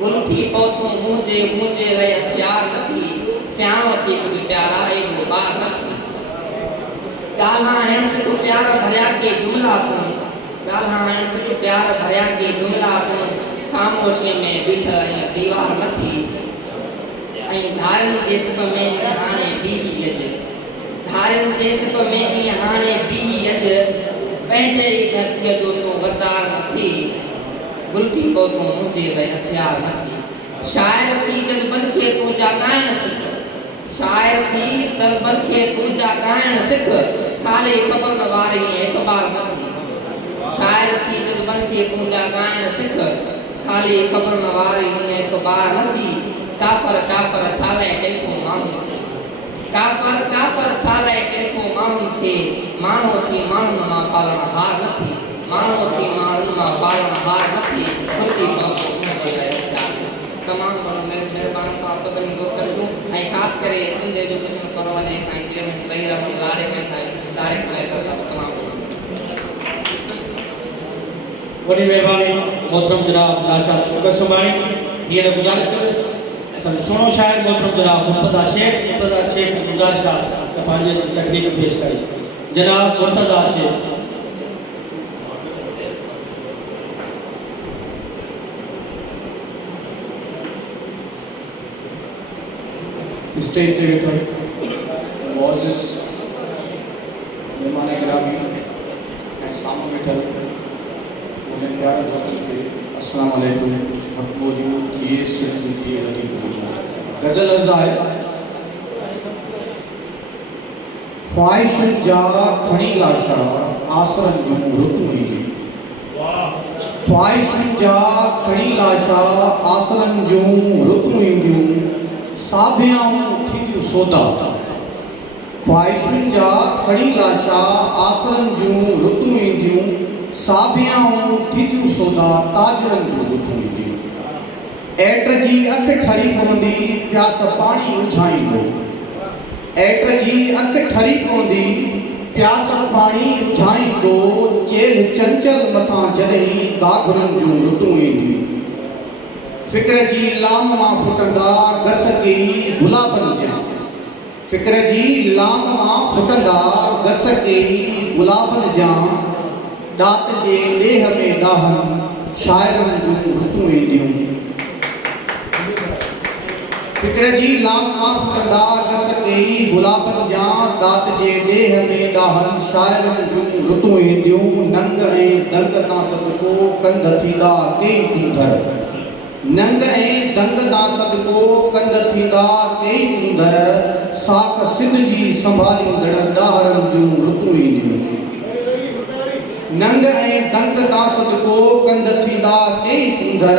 गुल थी पहुतूं मुंहिंजे लाइ हथियार न थी सियाणो थी कुझु प्यारा एॾो ॿार न थी ॻाल्हाइण सिर्फ़ु प्यार भरिया के जुमिला तूं ॻाल्हाइण सिर्फ़ु प्यार भरिया के जुमिला तूं ख़ामोशी में बीठ ऐं दीवार न थी ऐं धारियुनि जे सिफ़ में हाणे बीही अॼु धारियुनि जे सिफ़ में हाणे बीही अॼु पंहिंजे ई धरतीअ जो तूं वतार न थी गुल थी पहुतूं मुंहिंजे लाइ हथियार न थी शायर थी तलबन खे तुंहिंजा ॻाइण सिख शायर थी तलबन खे तुंहिंजा ॻाइण सिख ख़ाली ख़बर न वारी हिकु बार न थी शायर थी तलबन खे तुंहिंजा ॻाइण सिख ख़ाली ख़बर न वारी हिकु बार न थी काफ़र काफ़र छा लाइ चई थो माण्हुनि खे काफ़र काफ़र छा लाइ चई थो माण्हुनि खे माण्हू थी माण्हुनि मां पालण हार न थी माण्हू थी माण्हुनि मां पालण हार न थी खुदी तमामु घणो महिरबानी तव्हां सभिनी दोस्तनि जूं ऐं ख़ासि करे सिंध एजुकेशन फोरम जे साईं चेयरमैन ज़हीर अहमद लाड़े ऐं साईं तारिक मैसर साहब तमामु वॾी महिरबानी मोहतरम जनाब लाशा शुगर सुभाणे हींअर गुज़ारिश कंदुसि असांजो सुहिणो शाइर मोहतरम जनाब मुर्तज़ा शेख जी गुज़ारिश आहे त पंहिंजी तकलीफ़ पेश करे जनाब मुर्तज़ा शेख स्टेज ते वेठल मौज़िज़ महिमान गिरामी ऐं साम्हूं वेठल मुंहिंजे प्यारे दोस्तनि खे अस्सलाम वालेकुम मक़बूलियूं जी गज़ल अर्ज़ आहे ख्वाहिश जा खणी लाशा आसरनि जूं रुतूं ईंदियूं ख्वाहिश जा खणी लाशा आसरनि जूं रुतूं ईंदियूं साबियाऊं थींदियूं सौदा ख्वाहिशुनि जा खणी लाशा आसरनि जूं रुतूं ईंदियूं साबियाऊं थींदियूं सौदा ताजरनि जूं रुतूं ईंदियूं ऐट जी अखि ठरी पवंदी प्यास पाणी उझाईंदो ऐट जी अखि ठरी पवंदी प्यास पाणी उझाईंदो चेल चंचल मथां जॾहिं गाघरनि जूं रुतूं ईंदियूं फ़िक्र जी लाम मां फुटंदा गस के गुलाबनि जा फ़िक्र जी लाम मां फुटंदा गस के गुलाबनि जा दात जे लेह में ॾाहनि शाइरनि जूं रुतूं ईंदियूं फ़िक्र जी लाम मां फुटंदा गस के गुलाबनि जा दात जे लेह में ॾाहनि शाइरनि जूं रुतूं ईंदियूं नंग ऐं दंग तां सदको कंध थींदा कई कूंधर नंग ऐं दंग तां सदको कंध थींदा कई कूंधर साख सिंध जी संभालींदड़ ॾाहरनि जूं रुतूं ईंदियूं नंग ऐं दंग तां सदको कंध थींदा कई कूंधर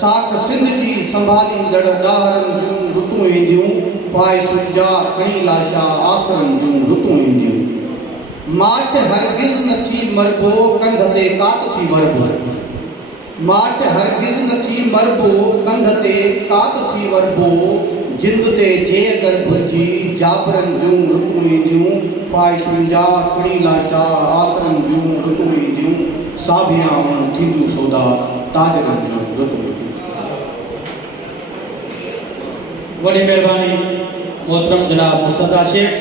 साख सिंध जी संभालींदड़ ॾाहरनि जूं रुतूं ईंदियूं ख्वाहिशुनि जा खणी लाशा आसरनि जूं रुतूं ईंदियूं माठ हरगिज़ न थी मरबो कंध ते कात थी वरबो माठ हरगिज़ न थी मरबो कंध ते कात थी वरबो जिंद ते जे अगरि घुरिजी जाबरनि जूं रुतूं ईंदियूं ख्वाहिशुनि जा खणी लाशा आसरनि जूं रुतूं ईंदियूं साबियाऊं थींदियूं सौदा ताजरनि जूं रुतूं ईंदियूं वॾी महिरबानी मोहतरम जनाब मुर्तज़ा शेख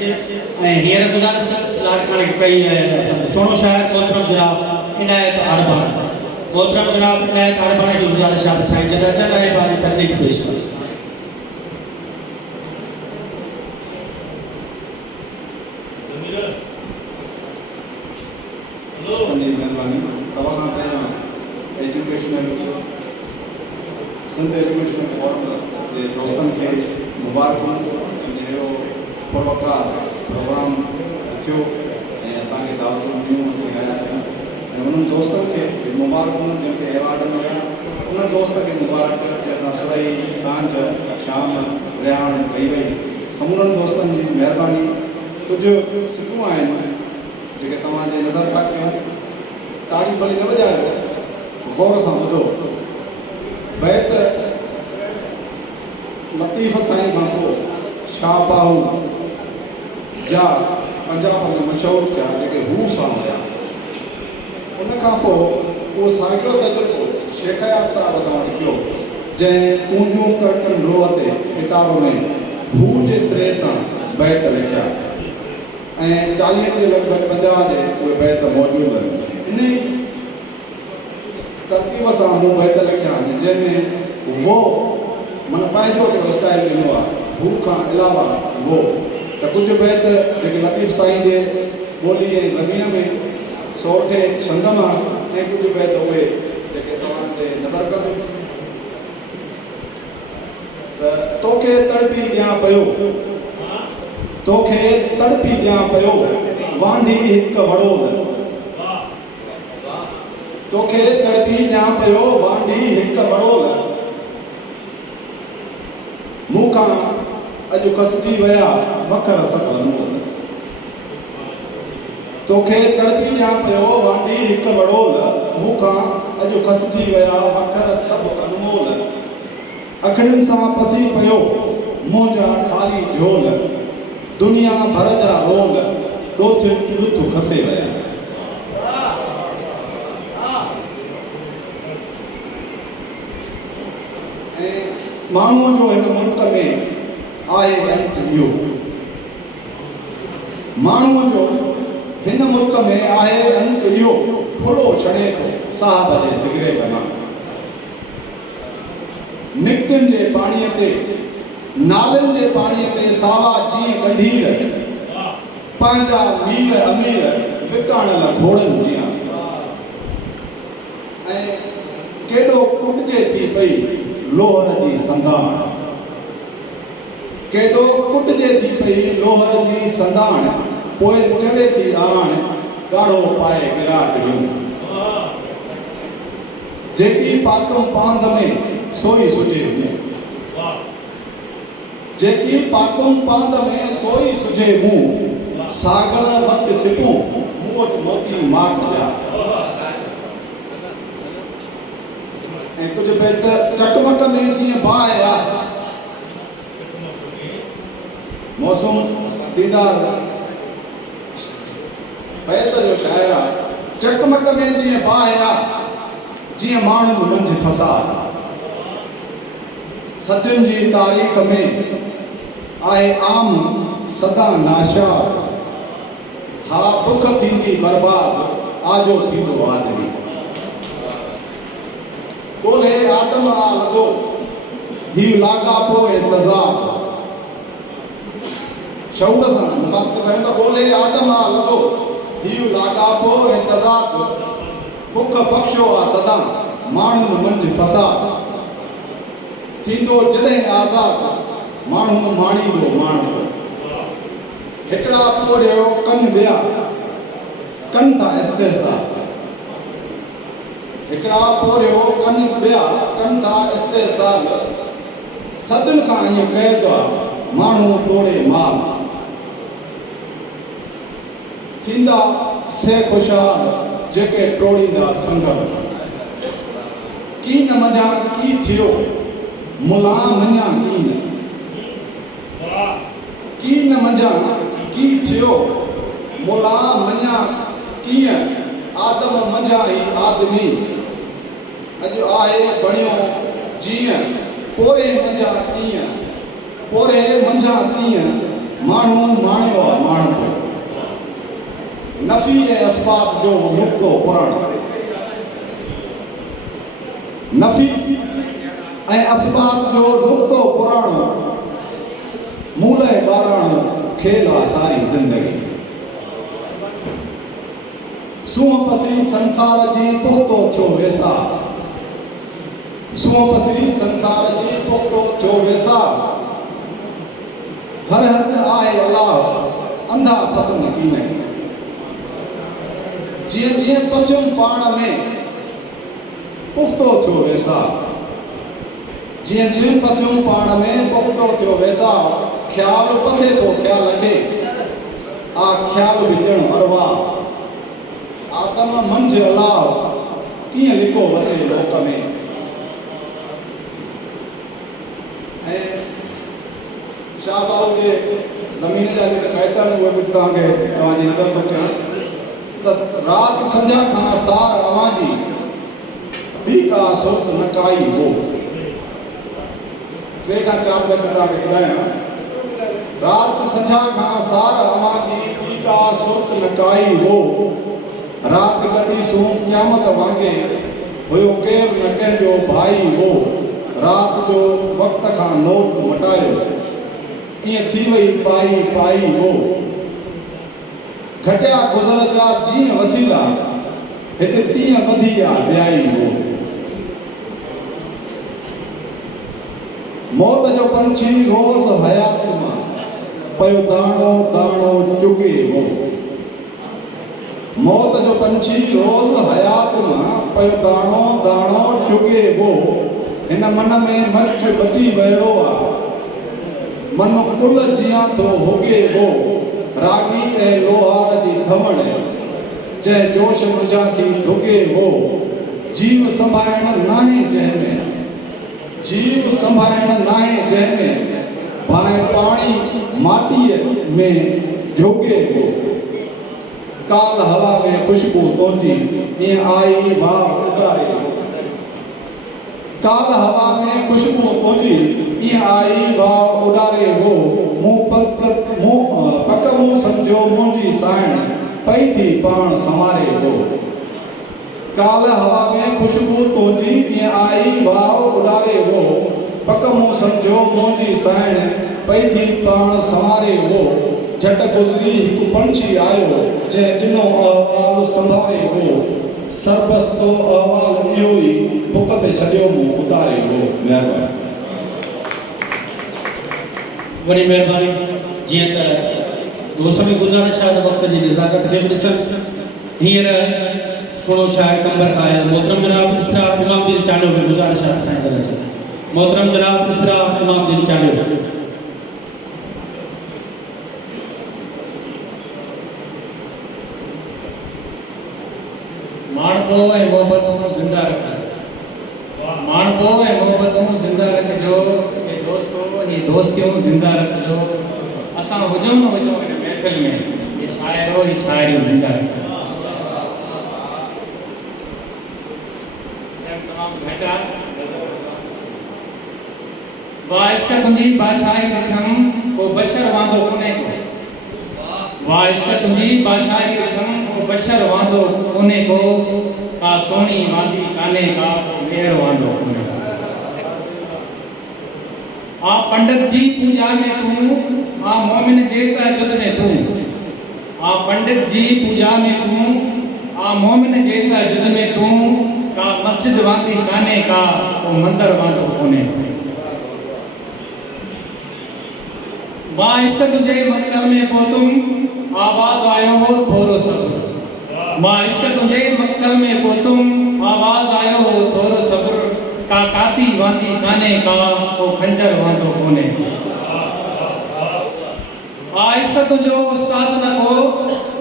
ऐं हींअर गुज़ारिश कंदुसि लाड़काणे कई असांजो सुहिणो शाइर मोहतरम जनाब इनायत आरबान मोहतरम जनाब इनायत आरबान जी गुज़ारिश आहे साईं जॾहिं अचनि ऐं पंहिंजी तकलीफ़ पेश कंदुसि सभा खां पहिरियों सिंध एजुकेशनल फोरम जे दोस्तनि खे मुबारकूं अहिड़ो परोकार प्रोग्राम थियो ऐं असांखे दावतूं ॾिनियूं असीं आयासीं ऐं उन्हनि दोस्तनि खे मुबारकूं जंहिंखे एवार्ड मिलिया उन दोस्त खे मुबारक जंहिंसां सुरई सांझ शाम रिहाण कई वई समूरनि दोस्तनि जी महिरबानी कुझु सिटूं आहिनि जेके तव्हांजे नज़र था कयूं ताड़ी भली न वॼायो गौर सां ॿुधो बैत लतीफ़ साईं खां पोइ शाहबाहू जा पंजाब में मशहूरु थिया जेके हू सां हुया उन खां पोइ उहो साहित्य तजुर्बो शेखया साहिब सां वटि पियो जंहिं तूंजूं करकन रोह ते किताब में हू जे सिरे सां बैत लिखिया ऐं 40 जे लॻभॻि 50 जे उहे बैत मौजूदु आहिनि इन तरतीब सां मूं बैत लिखिया आहिनि जंहिंमें वो मन पंहिंजो हिकिड़ो स्टाइल ॾिनो आहे हू खां अलावा वो त कुझु बैत जेके लतीफ़ साईं जे ॿोली ऐं ज़मीन में सोठे छंद मां ऐं कुझु बैत उहे जेके तव्हांजे नज़र कंदो तोखे तड़पी ॾियां पियो तोखे तड़पी ॾियां पियो वांढी हिकु वड़ोल तोखे तड़पी ॾियां पियो वांढी हिकु वड़ोल मूंखां अॼु कसजी विया वखर सभु अनमोल तोखे तड़पी ॾियां पियो वांढी हिकु वड़ोल मूंखां अॼु कसजी विया वखर सभु अनमोल अखियुनि सां फसी पियो मुंहिंजा ख़ाली झोल दुनिया भर जा रोल ॾोथ ॾुथ खसे विया ऐं माण्हूअ जो हिन मुल्क में आहे अंत इहो माण्हूअ जो हिन मुल्क में आहे अंत इहो फुलो छणे थो साहब जे सिगरेट मां निकितियुनि जे पाणीअ ते नालनि जे पाणीअ ते सावा जीअं गंढीर पंहिंजा मीर अमीर विकाणल घोड़नि जीअं ऐं केॾो कुटिजे थी पई लोहर जी संदाण केॾो कुटिजे थी पई लोहर जी संदाण पोइ चवे थी आण ॻाढ़ो पाए गिराकड़ियूं जेकी पातुम पांध में सोई सुजे मुंहुं जेकी पातुम पांध में सोई सुजे मुंहुं सागर वटि सिपूं मूं वटि मोती माट जा ऐं कुझु बेत चकमक में जीअं बाहि आहे मौसम दीदार बैत जो शाइर आहे चकमक में जीअं बाहि आहे जीअं माण्हुनि मंझि फसाद सदियुनि जी तारीख़ में आहे आम सदा नाशाद हा बुख थींदी बर्बाद आजो थींदो आदमी ॻोल्हे आदम आ लॻो हीउ लाॻापो इंतज़ार शऊर सां मस्त रहंदो ॻोल्हे आदम आ लॻो हीउ लाॻापो इंतज़ार बुख बख़्शो आहे सदा माण्हुनि मंझि फसाद थींदो जॾहिं आज़ाद माण्हू माणींदो माण्हू हिकिड़ा पोरियो कनि ॿिया कनि था इस्तेज़ार हिकिड़ा पोरियो कनि ॿिया कनि था इस्तेज़ार सदियुनि खां ईअं कयो आहे माण्हू तोड़े माल थींदा से ख़ुशहाल जेके टोड़ींदा संगम की न मज़ा की थियो मुला मञा की न मञा की थियो मुला मञा कीअं आदम मंझा ई आदमी अॼु आहे बणियो जीअं पोरे मंझा कीअं पोरे मंझा कीअं माण्हू माणियो आहे माण्हू नफ़ी ऐं असबाब जो नुक़्तो पुराणो नफ़ी ऐं असबाब जो नुक़्तो पुराणो मूल ॿाराणो खेल आहे सारी ज़िंदगी सूंहं पसी संसार जी पुख़्तो छो वेसा सूंहं पसी संसार जी पुख़्तो छो वेसा हर हंध आहे अलाह अंधा पसंदि की नहीं जीअं जीअं पछुम पाण में पुख़्तो थियो वेसा जीअं जीअं पछुम पाण में पुख़्तो थियो वेसा ख़्यालु पसे थो ख़्याल खे आ ख़्यालु बि ॼण अरवा आदम मंझि अलाह कीअं लिको वधे लोक में ऐं शाहबाऊ जे ज़मीन जा जेके क़ाइदा आहिनि उहे बि तव्हांजी नज़र थो कयां त राति संझा खां सार अवांजी ॿी का सुर्त न काई हो 3 खां 4 बैत तव्हांखे ॿुधायां राति संझा खां सार अवांजी ॿी का सुर्त न काई हो राति कढी सूं क़यामत वांगुरु हुयो केरु न कंहिंजो भाई हो राति जो वक़्त खां नोट मटायो ईअं थी वई पाई पाई हो घटिया गुज़र जा जीअं वसीला हिते तीअं वधी आहे वियाई हो मौत जो पंछी रोज हयात मां पयो दाणो दाणो चुगे वो। मौत जो पंछी रोज हयात मां पयो दाणो दाणो चुगे वो। हिन मन में मर्च बची वहिड़ो आहे, मन कुल जियां थो होगे वो। रागी ऐं लोहार जी थमण जंहिं जोश मुंहिंजा थी धुगे वो। जीव संभालण नाहे जंहिंमें, जीव संभालण नाहे जंहिंमें, भाए पाणी माटीअ में जोगे वो। काल हवा में खुशबू तुंहिंजी ईअं आई वाह उतारे वो। काल हवा में खुशबू तुंहिंजी ईअं आई वाह उॾारे वो। पक मूं सम्झो मुंहिंजी साइण पई थी पाण संवारे वो। काल हवा में खुशबू तुंहिंजी ईअं आई वाह उॾारे वो। पक मूं सम्झो मुंहिंजी साइण पई थी पाण संवारे वो। झट गुज़री हिकु पंछी आयो जंहिं ॾिनो अहवाल संभारे वो। सरबस्तो अहवाल इहो ई बुक ते छॾियो मूं उतारे वो। महिरबानी। वॾी महिरबानी। जीअं त दोस्त में गुज़ारिश आहे त वक़्त जी नज़ाकत खे बि ॾिसनि। हींअर सुहिणो शाइर कंबर खां आयल मोहतरम जनाब इसरार इमामदीन चांडियो खे गुज़ारिश आहे असांजे तरफ़ सां। मोहतरम जनाब इसरार इमामदीन चांडियो। माणपो ऐं मोहबतूं ज़िंदा रख, माणपो ऐं मोहबतूं ज़िंदा रखिजो। हे दोस्तो ये दोस्तियूं ज़िंदा रखिजो। असां हुजूं न हुजूं हिन महफ़िल में, ये शाइरो ही शाइरियूं ज़िंदा रखिजो। तमामु घटि आहे। वाह इश्क तुंहिंजी बादशाही रखम को बशर वांदो कोन्हे को। वाह इश्क तुंहिंजी बादशाही रखम को बशर वांदो कोन्हे को। का सोणी वांदी कान्हे का मेहर वांदो कोन्हे। आ पंडित जी पूजा में तूं, आ मोमिन जे तहजुद में तूं। आ पंडित जी पूजा में तूं, आ मोमिन जे तहजुद में तूं। का मस्जिद वांदी कान्हे का को मंदिर वांदो कोन्हे। मां इश्क तुझे मक्तल में पहुतुम, आवाज आयो हो थोरो सब्र। मां इश्क तुझे मक्तल में पहुतुम, आवाज आयो हो थोरो सब्र। का काती वांदी कान्हे का को खंजर वांदो कोन्हे। आ इश्क तुझो उस्ताद न को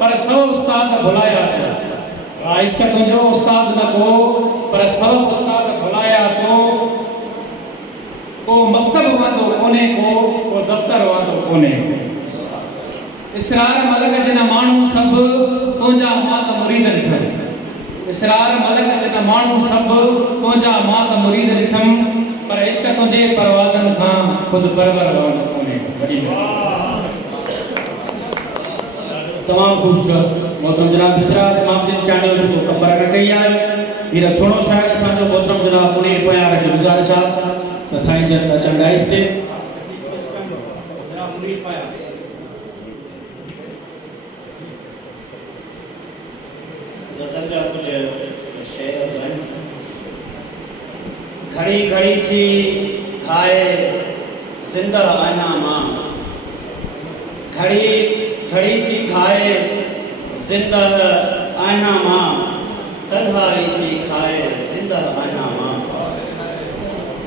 पर सौ उस्ताद भुलाया तो। आ इश्क तुझो उस्ताद न को पर सौ उस्ताद भुलाया तो। को मकतब वांदो कोन्हे को दफ़्तर वांदो कोन्हे। इसरार मलक जिन माण्हू सभु तुंहिंजा मात मुरीद ॾिठम। इसरार मलक जिन माण्हू सभु तुंहिंजा मात मुरीद ॾिठम। पर इश्क तुंहिंजे परवाज़नि खां ख़ुदि परवर वांदो कोन्हे। तमामु ख़ूबसूरत मोहतरम जनाब इसरार इमामदीन चांडियो जो कंबर खां कई आहे। हींअर सुहिणो शाइर असांजो मोहतरम जनाब मुनीर पयार खे गुज़ारिश आहे त साईं जन अचनि डाइस ते। गज़ल जा कुछ शेर आहिनि। घड़ी घड़ी थी खाए ज़िंदा आहियां मां। घड़ी घड़ी थी खाए ज़िंदा आहियां मां। तन्हाई थी खाए ज़िंदा आहियां मां।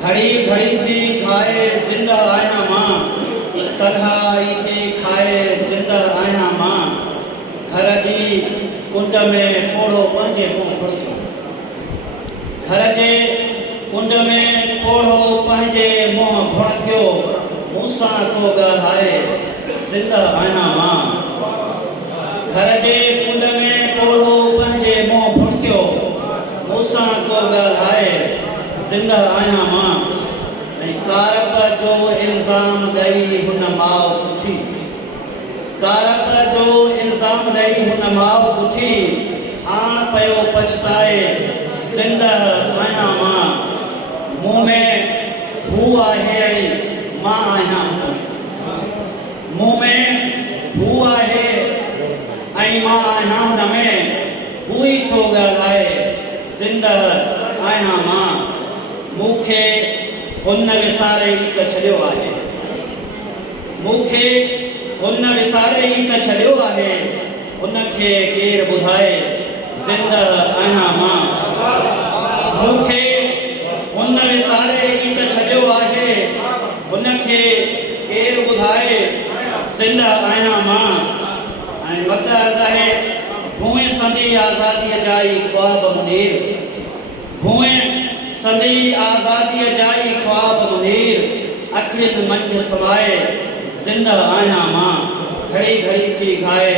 घड़ी घड़ी थी खाए ज़िंदा आहियां मां। तन्हाई थी खाए ज़िंदा आहियां मां। घर जी कुंड में पोड़ो पंहिंजे मुंहुं भुरकियो। घर जे कुंड में पोड़ो पंहिंजे मुंहुं भुरकियो। मूंसां को ॻाल्हाए ज़िंदा आहियां मां। घर जे कुंड में पोड़ो पंहिंजे मुंहुं भुरकियो। मूंसां को ॻाल्हाए ज़िंदा आहियां मां। ऐं कारप जो इल्ज़ाम ॾेई हुन माउ उथी। कारप जो इल्ज़ाम ॾेई हुन माउ उथी। हाण पियो पछताए ज़िंदा आहियां मां। मुंहुं में हू आहे ऐं मां आहियां हुन। मुंहुं में हू आहे ऐं मां आहियां हुन में। हू ई थो ॻाल्हाए ज़िंदा आहियां मां। मूंखे हुन विसारे ई त छॾियो आहे मूंखे हुन विसारे ई त छॾियो आहे हुनखे केरु ॿुधाए ज़िंदा आहियां मां मूंखे हुन विसारे ई त छॾियो आहे हुनखे केरु ॿुधाए ज़िंदा आहियां मां ऐं वक़्तु अर्ज़ु आहे भूए संदी आज़ादीअ जा ई ख्वाब मुनीर भूए संदी आज़ादीअ जा ई ख्वाब मुनीर अखियुनि मंझि सवाए ज़िंदा आहियां मां घड़ी घड़ी थी घाए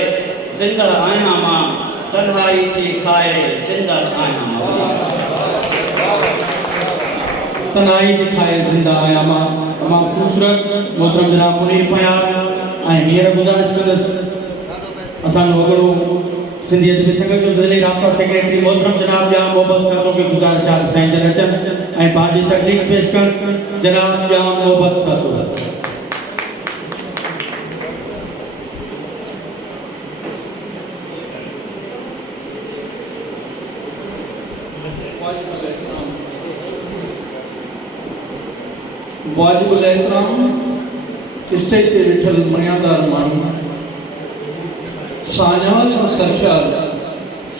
ज़िंदा आहियां मां तन्हाई थी खाए ज़िंदा आहियां मां तनाई दिखाए ज़िंदा आया मां तमाम खूबसूरत मोहतरम जनाब मुनीर पयार ऐं हींअर गुज़ारिश कंदुसि असांजो वॻड़ो सिंधियत में संगत जो ज़िले राब्ता सेक्रेटरी मोहतरम जनाब जाम मोहब्बत साहब खे गुज़ारिश आहे साईं जन अचनि ऐं पंहिंजी तकलीफ़ पेश कनि जनाब जाम मोहब्बत साहब वाजिबुल एहतराम स्टेज पे वेठल मणियादार माण्हू शाहजहां सां सरशार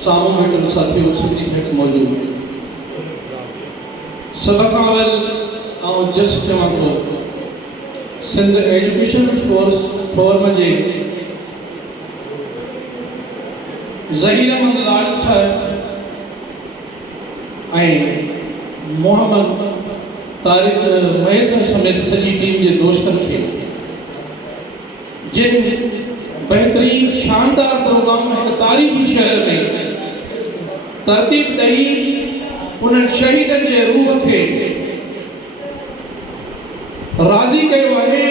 साम्हूं वेठल साथियो सभिनी हेठि मौजूद सभ खां अवल आउं जस्ट चवां थो सिंध एजुकेशन फोरम जे ज़हीर अहमद लाड़ साहिब ऐं मोहम्मद तारिक मयसर समेत सॼी टीम जे दोस्तनि खे जिन बेहतरीन शानदार प्रोग्राम हिकु तारीख़ी शहर में तरतीब ॾेई उन्हनि शहीदनि जे रूह खे राज़ी कयो आहे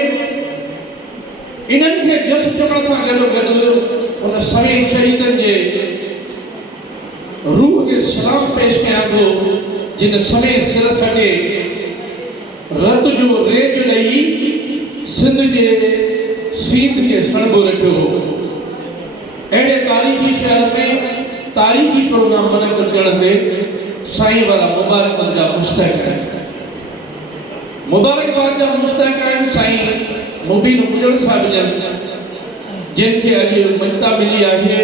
इन्हनि खे जश्न चवण सां गॾोगॾु उन सभई शहीदनि जे रूह खे सलाम पेश कयां थो जिन समय सिर सॼे रत जो रेच ॾेई सिंध जे सीत खे सणबो रखियो हो अहिड़े तारीख़ी शहर में तारीख़ी प्रोग्राम मुनक़िद करण ते साईं वारा मुबारकबाद जा मुस्तहिक़ आहिनि मुबारकबाद जा मुस्तहिक़ आहिनि साईं मुबीन गुजर साहिब जन जिनखे अॼु ममता मिली आहे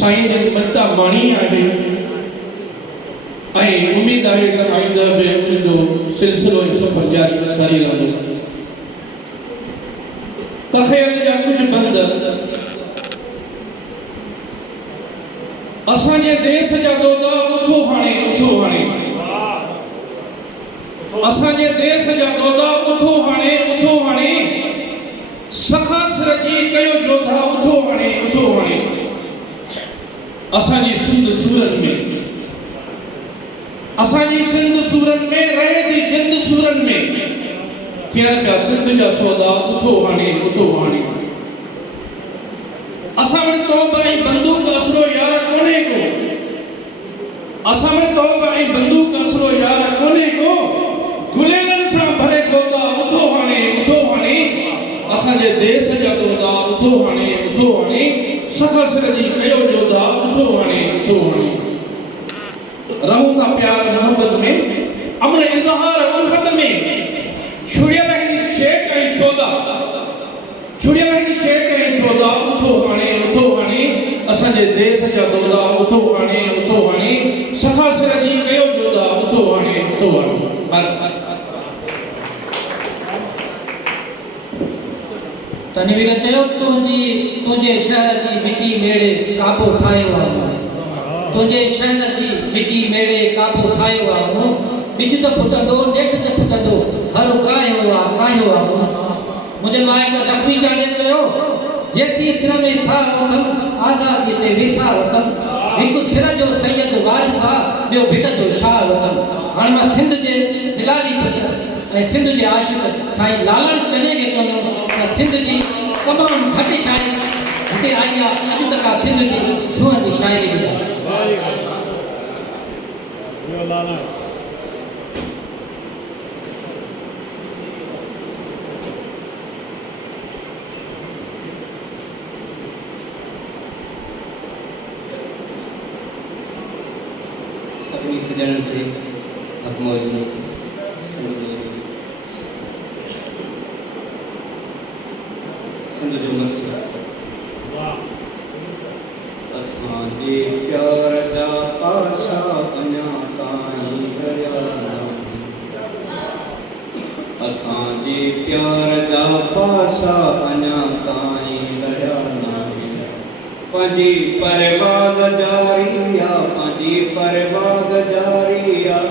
साईं जी ममता माणी आहे ऐं उम्मीद आहे त आईंदा बि उनजो सिलसिलो सफ़र जारी विसारी रहंदो तख़यल जा कुझु बंद असांजे देश जा दोदा उथो हाणे असांजे देश जा दोदा उथो हाणे सखा सिर जी कयो जोधा उथो हाणे असांजी सिंध सूरन में रहे थी जिंद सूरन में थियण पिया सिंध जा सौदा उथो हाणे असां वटि तौबा ऐं बंदूक असरो यार कोन्हे को गुलेलनि सां भरे गोदा उथो हाणे असांजे देश जा दोदा उथो हाणे सखा सिर जी कयो जोधा उथो हाणे रहूं था प्यार मोहब्बत में अमर इज़हार उल्फत में छुड़ियल हिन शेक ऐं चोदा उथो हाणे असांजे देश जा दोदा उथो हाणे सखा सिर जी कयो जोदा उथो हाणे तनवीर चयो तुंहिंजे शहर जी मिटी मेड़े काबो ठाहियो आहे तुंहिंजे शहर जी मिटी मेड़े काबो ठाहियो आहे बिज त फुटंदो ॾेठ त फुटंदो हर कायो आहे मुंहिंजे माउ त ज़ख़्मी चाढ़े कयो जेसी सिर में साह वठनि आज़ादीअ ते वेसा वठनि हिकु सिर जो सैयद वारिस आहे ॿियो भिट जो शाह वठनि हाणे मां सिंध जे हिलाली ऐं सिंध जे आशिक़ साईं लालण चने खे चवंदुमि त सिंध जी तमामु घटि शाइरी हिते आई आहे अॼु तक सिंध जी सूंहं जी शाइरी ॿुधाए सभी सजन थे हक मौजूद असांजे प्यार जा पाशा अञा ताईं लड़िया नाहिनि। असांजे प्यार जा पाशा अञा ताईं लड़िया नाहिनि। पंहिंजी परवाज़ जारी आहे, पंहिंजी परवाज़ जारी आहे,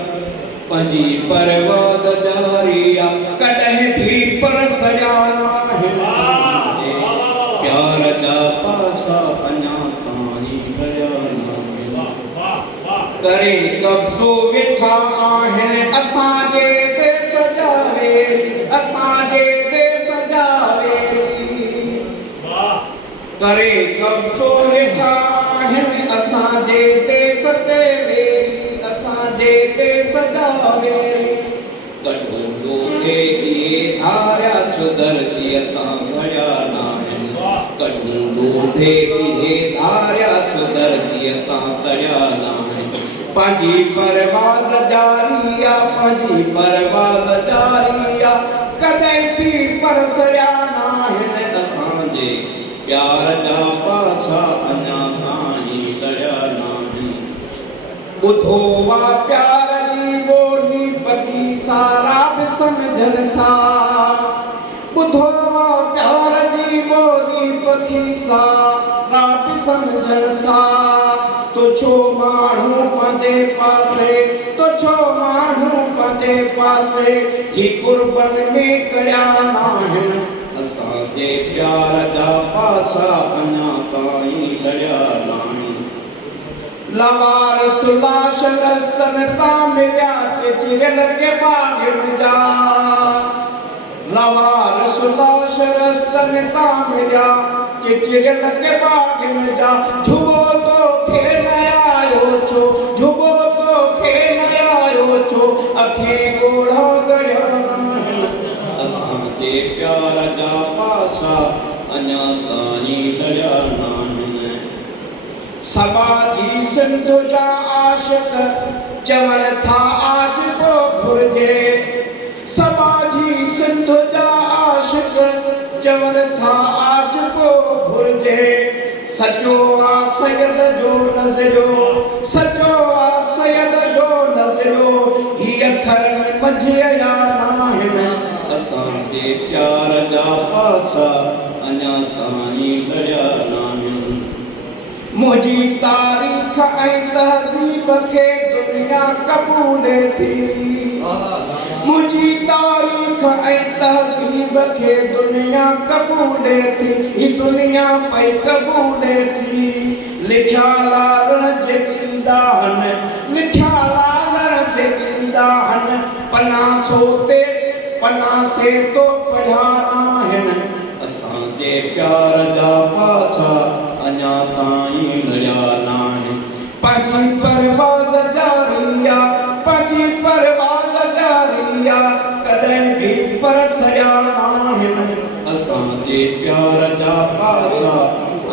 पंहिंजी परवाज़ जारी आहे, कॾहिं बि पर सॼा नाहिनि। प्यार जा पासा अञा ताईं लड़िया नाहिनि। करे कब्ज़ो वेठा आहिनि असांजे देस जा वेरी, असांजे देस जा वेरी। करे कब्ज़ो वेठा आहिनि असांजे देस ते वेरी, असांजे देस जा वेरी। कटोरो थे इहे धारिया छो धरतीअ तां घड़िया नाहिनि। कटोरो थे इहे धारिया छो धरतीअ तां तरिया नाहिनि। पंहिंजी परवाज़ जारी आहे, पंहिंजी परवाज़ जारी आहे, कॾहिं बि पर सड़िया नाहिनि। असांजे प्यार जा पासा अञा ताईं लड़िया नाहिनि। ॿुधो वा प्यार जी ॿोली पखी सारा बि सम्झनि था। ॿुधो वा प्यार जी ॿोली पखी सारा बि सम्झनि था। तो छो माण्हू पंहिंजे पासे, तो छो माण्हू पंहिंजे पासे ही कुर्बन में करिया नाहिनि। असांजे प्यार जा पासा अञा ताईं लड़िया नाहिनि। लवार सुलाश रस्तनि तां मिलिया चिचिरियल के बाग़नि जा। लवार सुलाश रस्तनि तां मिलिया चिचिरियल के बाग़नि जा। झुबो तोखे न आयो छो, झुबो तोखे न आयो छो, अखें ॻोढ़ा ॻड़िया नाहिनि। असांजे प्यार जा पासा अञा ताईं लड़िया नाहिनि। समाजी सिंध जा आशिक़ चवनि था आज बि घुरिजे। समाजी सिंध जा आशिक़ चवनि था आज बि घुरिजे। सचो आहे सैयद जो नज़रियो, सचो आहे सैयद जो नज़रियो, ही अखर में मझिया नाहिनि। असांजे प्यार जा पासा अञा ताईं लड़िया नाहिनि। मुंहिंजी तारीख़ ऐं तहज़ीब खे दुनिया क़बूल थी। मुंहिंजी तारीख़ ऐं तहज़ीब खे दुनिया क़बूल थी। ही दुनिया पई क़बूल थी। लिखिया लालण जेकी दाहनि, लिखिया लालण जेकी दाहनि, पनासो ते पनासे तो पढ़िया नाहिनि। असांजे प्यार जा पासा अञा ताईं लड़िया नाहिनि। पंहिंजी परवाज़ जारी आहे, पंहिंजी परवाज़ जारी आहे, कॾहिं बि पर सड़िया नाहिनि। असांजे प्यार जा पासा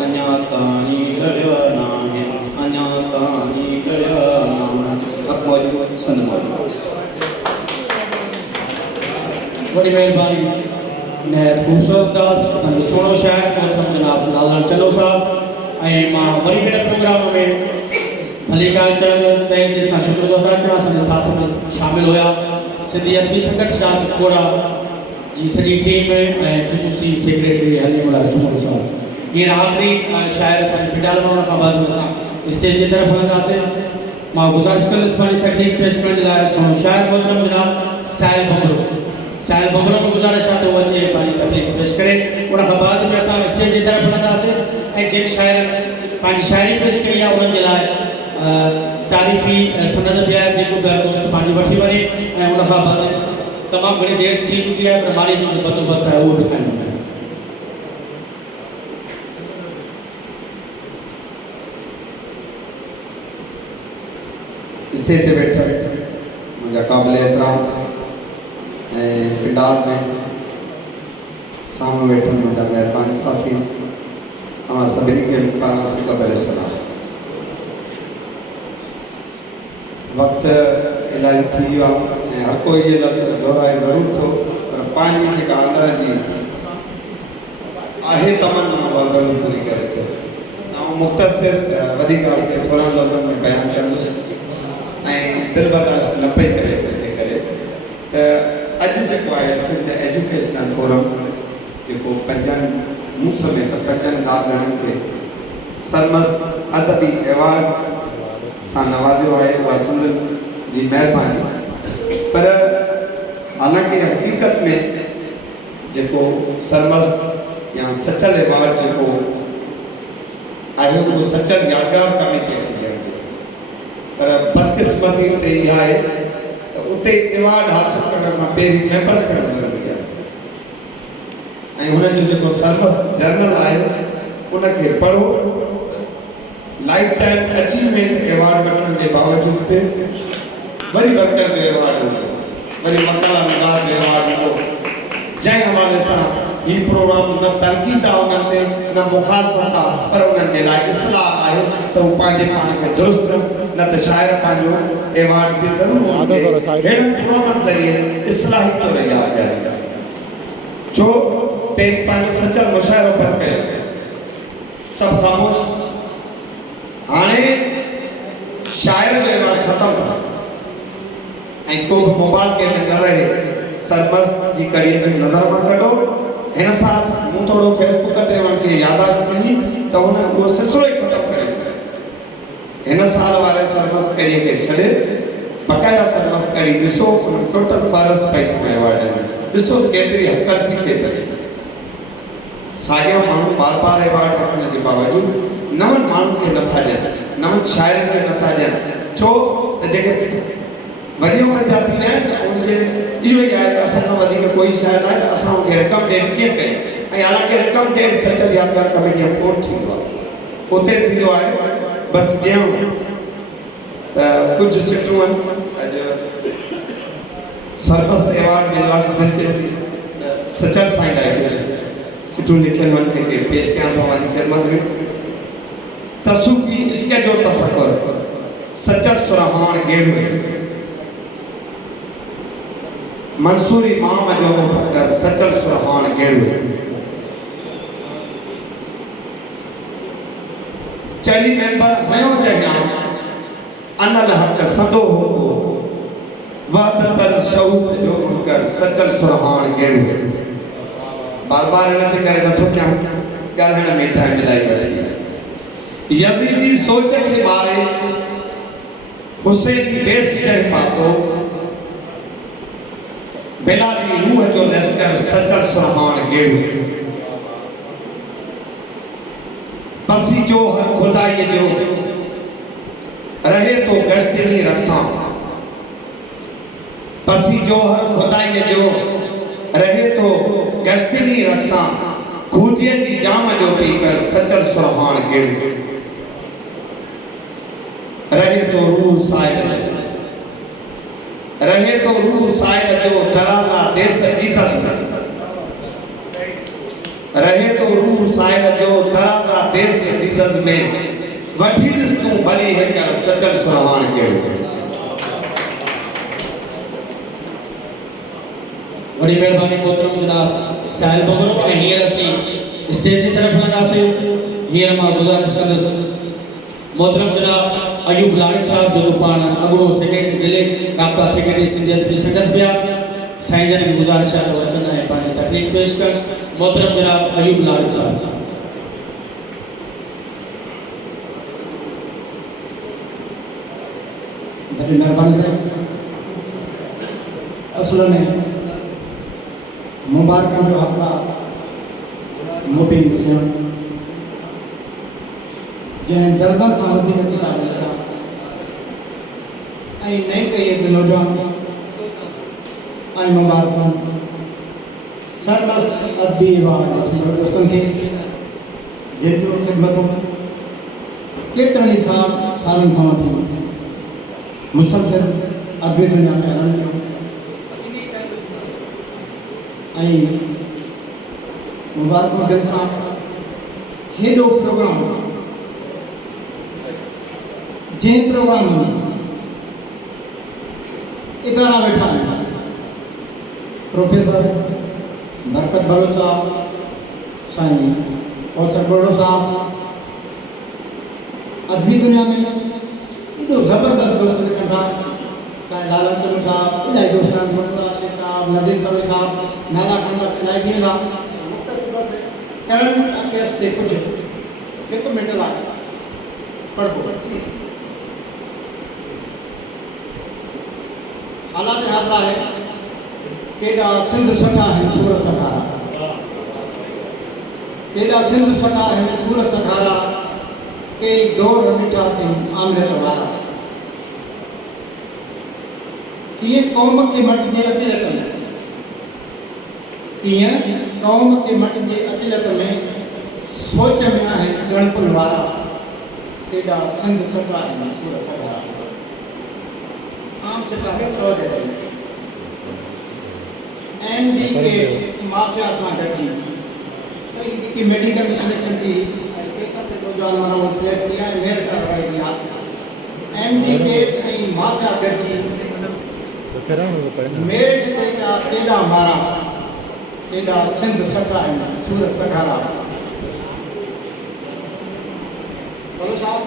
अञा ताईं लड़िया नाहिनि, अञा ताईं लड़िया नाहिनि। अकबर सनम बड़ी मेहरबानी। ख़ूबसूरत अंदाज़ असांजो सुहिणो शाइर मोहतरम जनाब लालण चलो साहब। ऐं मां वरी हिन प्रोग्राम में भली ॻाल्हि चवंदो तंहिं दिलि सां शुक्र अदा कयां। असांजे साथ में शामिल हुआ सिंधी अदबी संगत शाह कोड़ा जी सॼी टीम ऐं ख़ुशूसी सेक्रेटरी हलीमुल्ला सुमर साहब। हींअर आख़िरी शाइर असांजे फिडाल माण्हुनि खां बाद असां स्टेज जी तरफ़ हलंदासीं। मां गुज़ारिश कंदुसि पंहिंजी तकलीफ़ पेश करण जे लाइ सुहिणो शाइर मोहतरम जनाब साहिल बबरो। साहिल बबरो को गुज़ारिश आहे त उहो अचे पंहिंजी तकलीफ़ पेश करे। उन खां बाद में असां स्टेज जी तरफ़ हलंदासीं ऐं जिन शाइरनि पंहिंजी शाइरी पेश कई आहे उन्हनि जे लाइ तारीफ़ी सनद बि आहे जेको घर दोस्त पंहिंजी वठी वञे। ऐं उन खां बाद तमामु घणी देरि थी चुकी आहे पर मानी जो बंदोबस्तु आहे उहो बि खाइणो आहे। स्टेज ते वेठल मुंहिंजा क़ाबिल एतिराम ऐं पिंडाल में साम्हूं वेठल मुंहिंजा महिरबानी साथी, तव्हां सभिनी खे पारां सिकबल सलाम। वक़्तु इलाही थी वियो आहे ऐं हर कोई इहे लफ़्ज़ दोहराए ज़रूरु थो, पर पंहिंजी जेका अंदर जी आहे तमन्ना ज़रूरु पूरी करे थो। ऐं मुख़्तसिर वॾी ॻाल्हि खे थोरनि लफ़्ज़नि में बयानु कंदुसि ऐं दिलि बर्दाश्त न पई करे तंहिंजे करे त अॼु जेको आहे सिंध एजुकेशनल फोरम जेको पंजनि मूं समेत पंजनि ॾाॾनि खे सरमस्त अदबी एवार्ड सां नवाज़ियो आहे, उहा सिंध जी महिरबानी। पर हालांकि हक़ीक़त में जेको सरमस्त या सचल एवार्ड जेको आहे उहो सचल यादगार कमेटी खे ॾियणो, पर बदकिस्मती उते इहा आहे त उते एवार्ड हासिल करण खां पहिरीं मेंबर थियणु ज़रूरी आहे ऐं हुननि जो जेको सरमस्त जर्नल आहे उनखे पढ़ो। लाइफ टाइम अचीवमेंट एवार्ड वठण जे बावजूदि बि वरी वर्कर जो एवार्ड हुओ, वरी मकाला नगार जो एवार्ड हुओ, जंहिं हवाले सां हीउ प्रोग्राम न तनक़ीद आहे उन्हनि ते न मुखालफ़त आहे, पर उन्हनि जे लाइ इस्लाह आहे त हू पंहिंजे पाण खे दुरुस्त न त शाइर पंहिंजो एवार्ड बि ज़रूरु अहिड़े प्रोग्राम ज़रिए इस्लाही तौर यादि ॾियारींदा। छो पहिरीं पंहिंजो सचल मुशाइरो पिया कयो, सभु ख़ामोश, हाणे शाइर जो एवार्ड ख़तमु ऐं को बि मोबाइल के में न रहे, सरमस्त जी कड़ीअ खे नज़र में कढो। हिन साल मूं थोरो फेसबुक ते उनखे याददाश्त ॾिनी त हुननि उहो सिलसिलो ई ख़तमु करे छॾियो। हिन साल वारे सरमस्त कड़ीअ खे छॾे बक़ाया सरमस्त कड़ी ॾिसो टोटल फ़ारस्त पई थो एवार्ड में, ॾिसो केतिरी हक़ थी थिए पई। साॻिया माण्हू बार बार एवार्ड वठण जे बावजूदि नवनि माण्हुनि खे नथा ॾियनि, नवनि शाइरनि खे नथा ॾियनि। छो त जेके वॾी उमिरि जा थी विया आहिनि उनखे इहो ई आहे त असां खां वधीक कोई शाइर न आहे त असां उनखे रिकमेंड कीअं कयूं। ऐं हालांकि रिकमेंड सचल यादगार कमेटी में कोन थींदो आहे, उते थींदो आहे बसि ॾियऊं त कुझु सिटूं आहिनि। अॼु सरमस्त एवार्ड मिलवा दिलि चए थी सचल साईं लाइ सिटूं लिखियलु आहिनि कंहिंखे पेश कयां समाजी ख़िदमत में। तसूफ़ी इश्क जो तफ़क्कुर सचल सुरहान गेड़ू, मंसूर इमाम जो मुफ़क्कर सचल सुरहान गेड़ू, चढ़ी मेंबर हयो जहिया अनल हक़ सदो वहदतल शऊक़ जो मुनकर सचल सुरहान गेड़ू। बार बार इन जे करे नथो कयां, ॻाल्हाइण में टाइम मिलाई वठी। यज़ीदी सोच के मारे हुसैन की बेस चढ़ पातो, बिलाली रूह जो लश्कर सचल सुरहान गेड़ू। पसी जो हर खुदाई जो रहे तो गश्तनी रखसां, पसी जो हर खुदाई जो रहे तो गश्तनी रखसां, खूदियत जी जाम जो पीकर सचल सुरहान गेड़ू। रहे तो रूह साइल, रहे तो रूह साइल जो दराजा देश जीतस, रहे तो रूह साइल जो दराजा देश जीतस में वठी ॾिस तूं भली हिक सचल सुरहान गेड़ू। बड़ी मेहरबानी मोहतरम जनाब साहिल बबरू ऐं हींअर असीं स्टेज जी तरफ़ लॻासीं। हींअर मां गुज़ारिश कंदुसि मोहतरम जनाब अयूब लाड़क साहब जो पाण अगड़ो सेक्रेटरी ज़िले राब्ता सेक्रेटरी सिंधियत बि संगत पिया, साईं जन की गुज़ारिश आहे त अचनि ऐं पंहिंजी तकलीफ़ पेश कनि। मोहतरम जनाब अयूब लाड़क साहब। बड़ी मेहरबानी असल में मुबारक जो हफ़्ता मोटी दुनिया जैं दर्जन खां वधीक किताब लिखा ऐं नई टही नौजवान ऐं मुबारक सरमस्त अदबी एवार्ड दोस्तनि खे जिन जूं ख़िदमतूं केतिरनि ई सालनि खां वठी मुसलसिल अदबी दुनिया में हलनि थियूं ऐं मुबारक दिलि सां हेॾो प्रोग्राम जंहिं प्रोग्राम में इतारा वेठा आहिनि प्रोफेसर बरकत बलोच साईं और सरगोड़ो साहब अदबी दुनिया में एॾो ज़बरदस्त दोस्त लिखनि था साईं लालन चंद साहब इलाही दोस्त आहिनि मुर्तज़ा शेख साहब नज़ीर सरोज साहब नाला खंड इलाही थी वेंदा करण अफेयर्स ते कुझु हिकु मिंट लाइ पढ़बो हालात हाज़िर आहे केॾा सिंध सठा आहिनि सूर सखारा केॾा सिंध सठा आहिनि सूर सखारा कई दौर ॾिठा अथई आमरत वारा कीअं क़ौम खे मटिजे अतिलत में कीअं क़ौम खे मटिजे अतिलत में सोच में आहिनि गणपुर वारा केॾा सिंध सठा आहिनि सूर सखारा आम सिटा चौधरी एमडीके माफिया सां गॾिजी की मेडिकल सिलेक्शन थी पैसा ते रुझान माना वो सिलेक्ट थी आहे मेरिट कार्रवाई थी आहे एमडीके ऐं माफिया गॾिजी मेरिट ते जा केॾा मारा केॾा सिंध सठा आहिनि सूरत सखारा बोलो साहब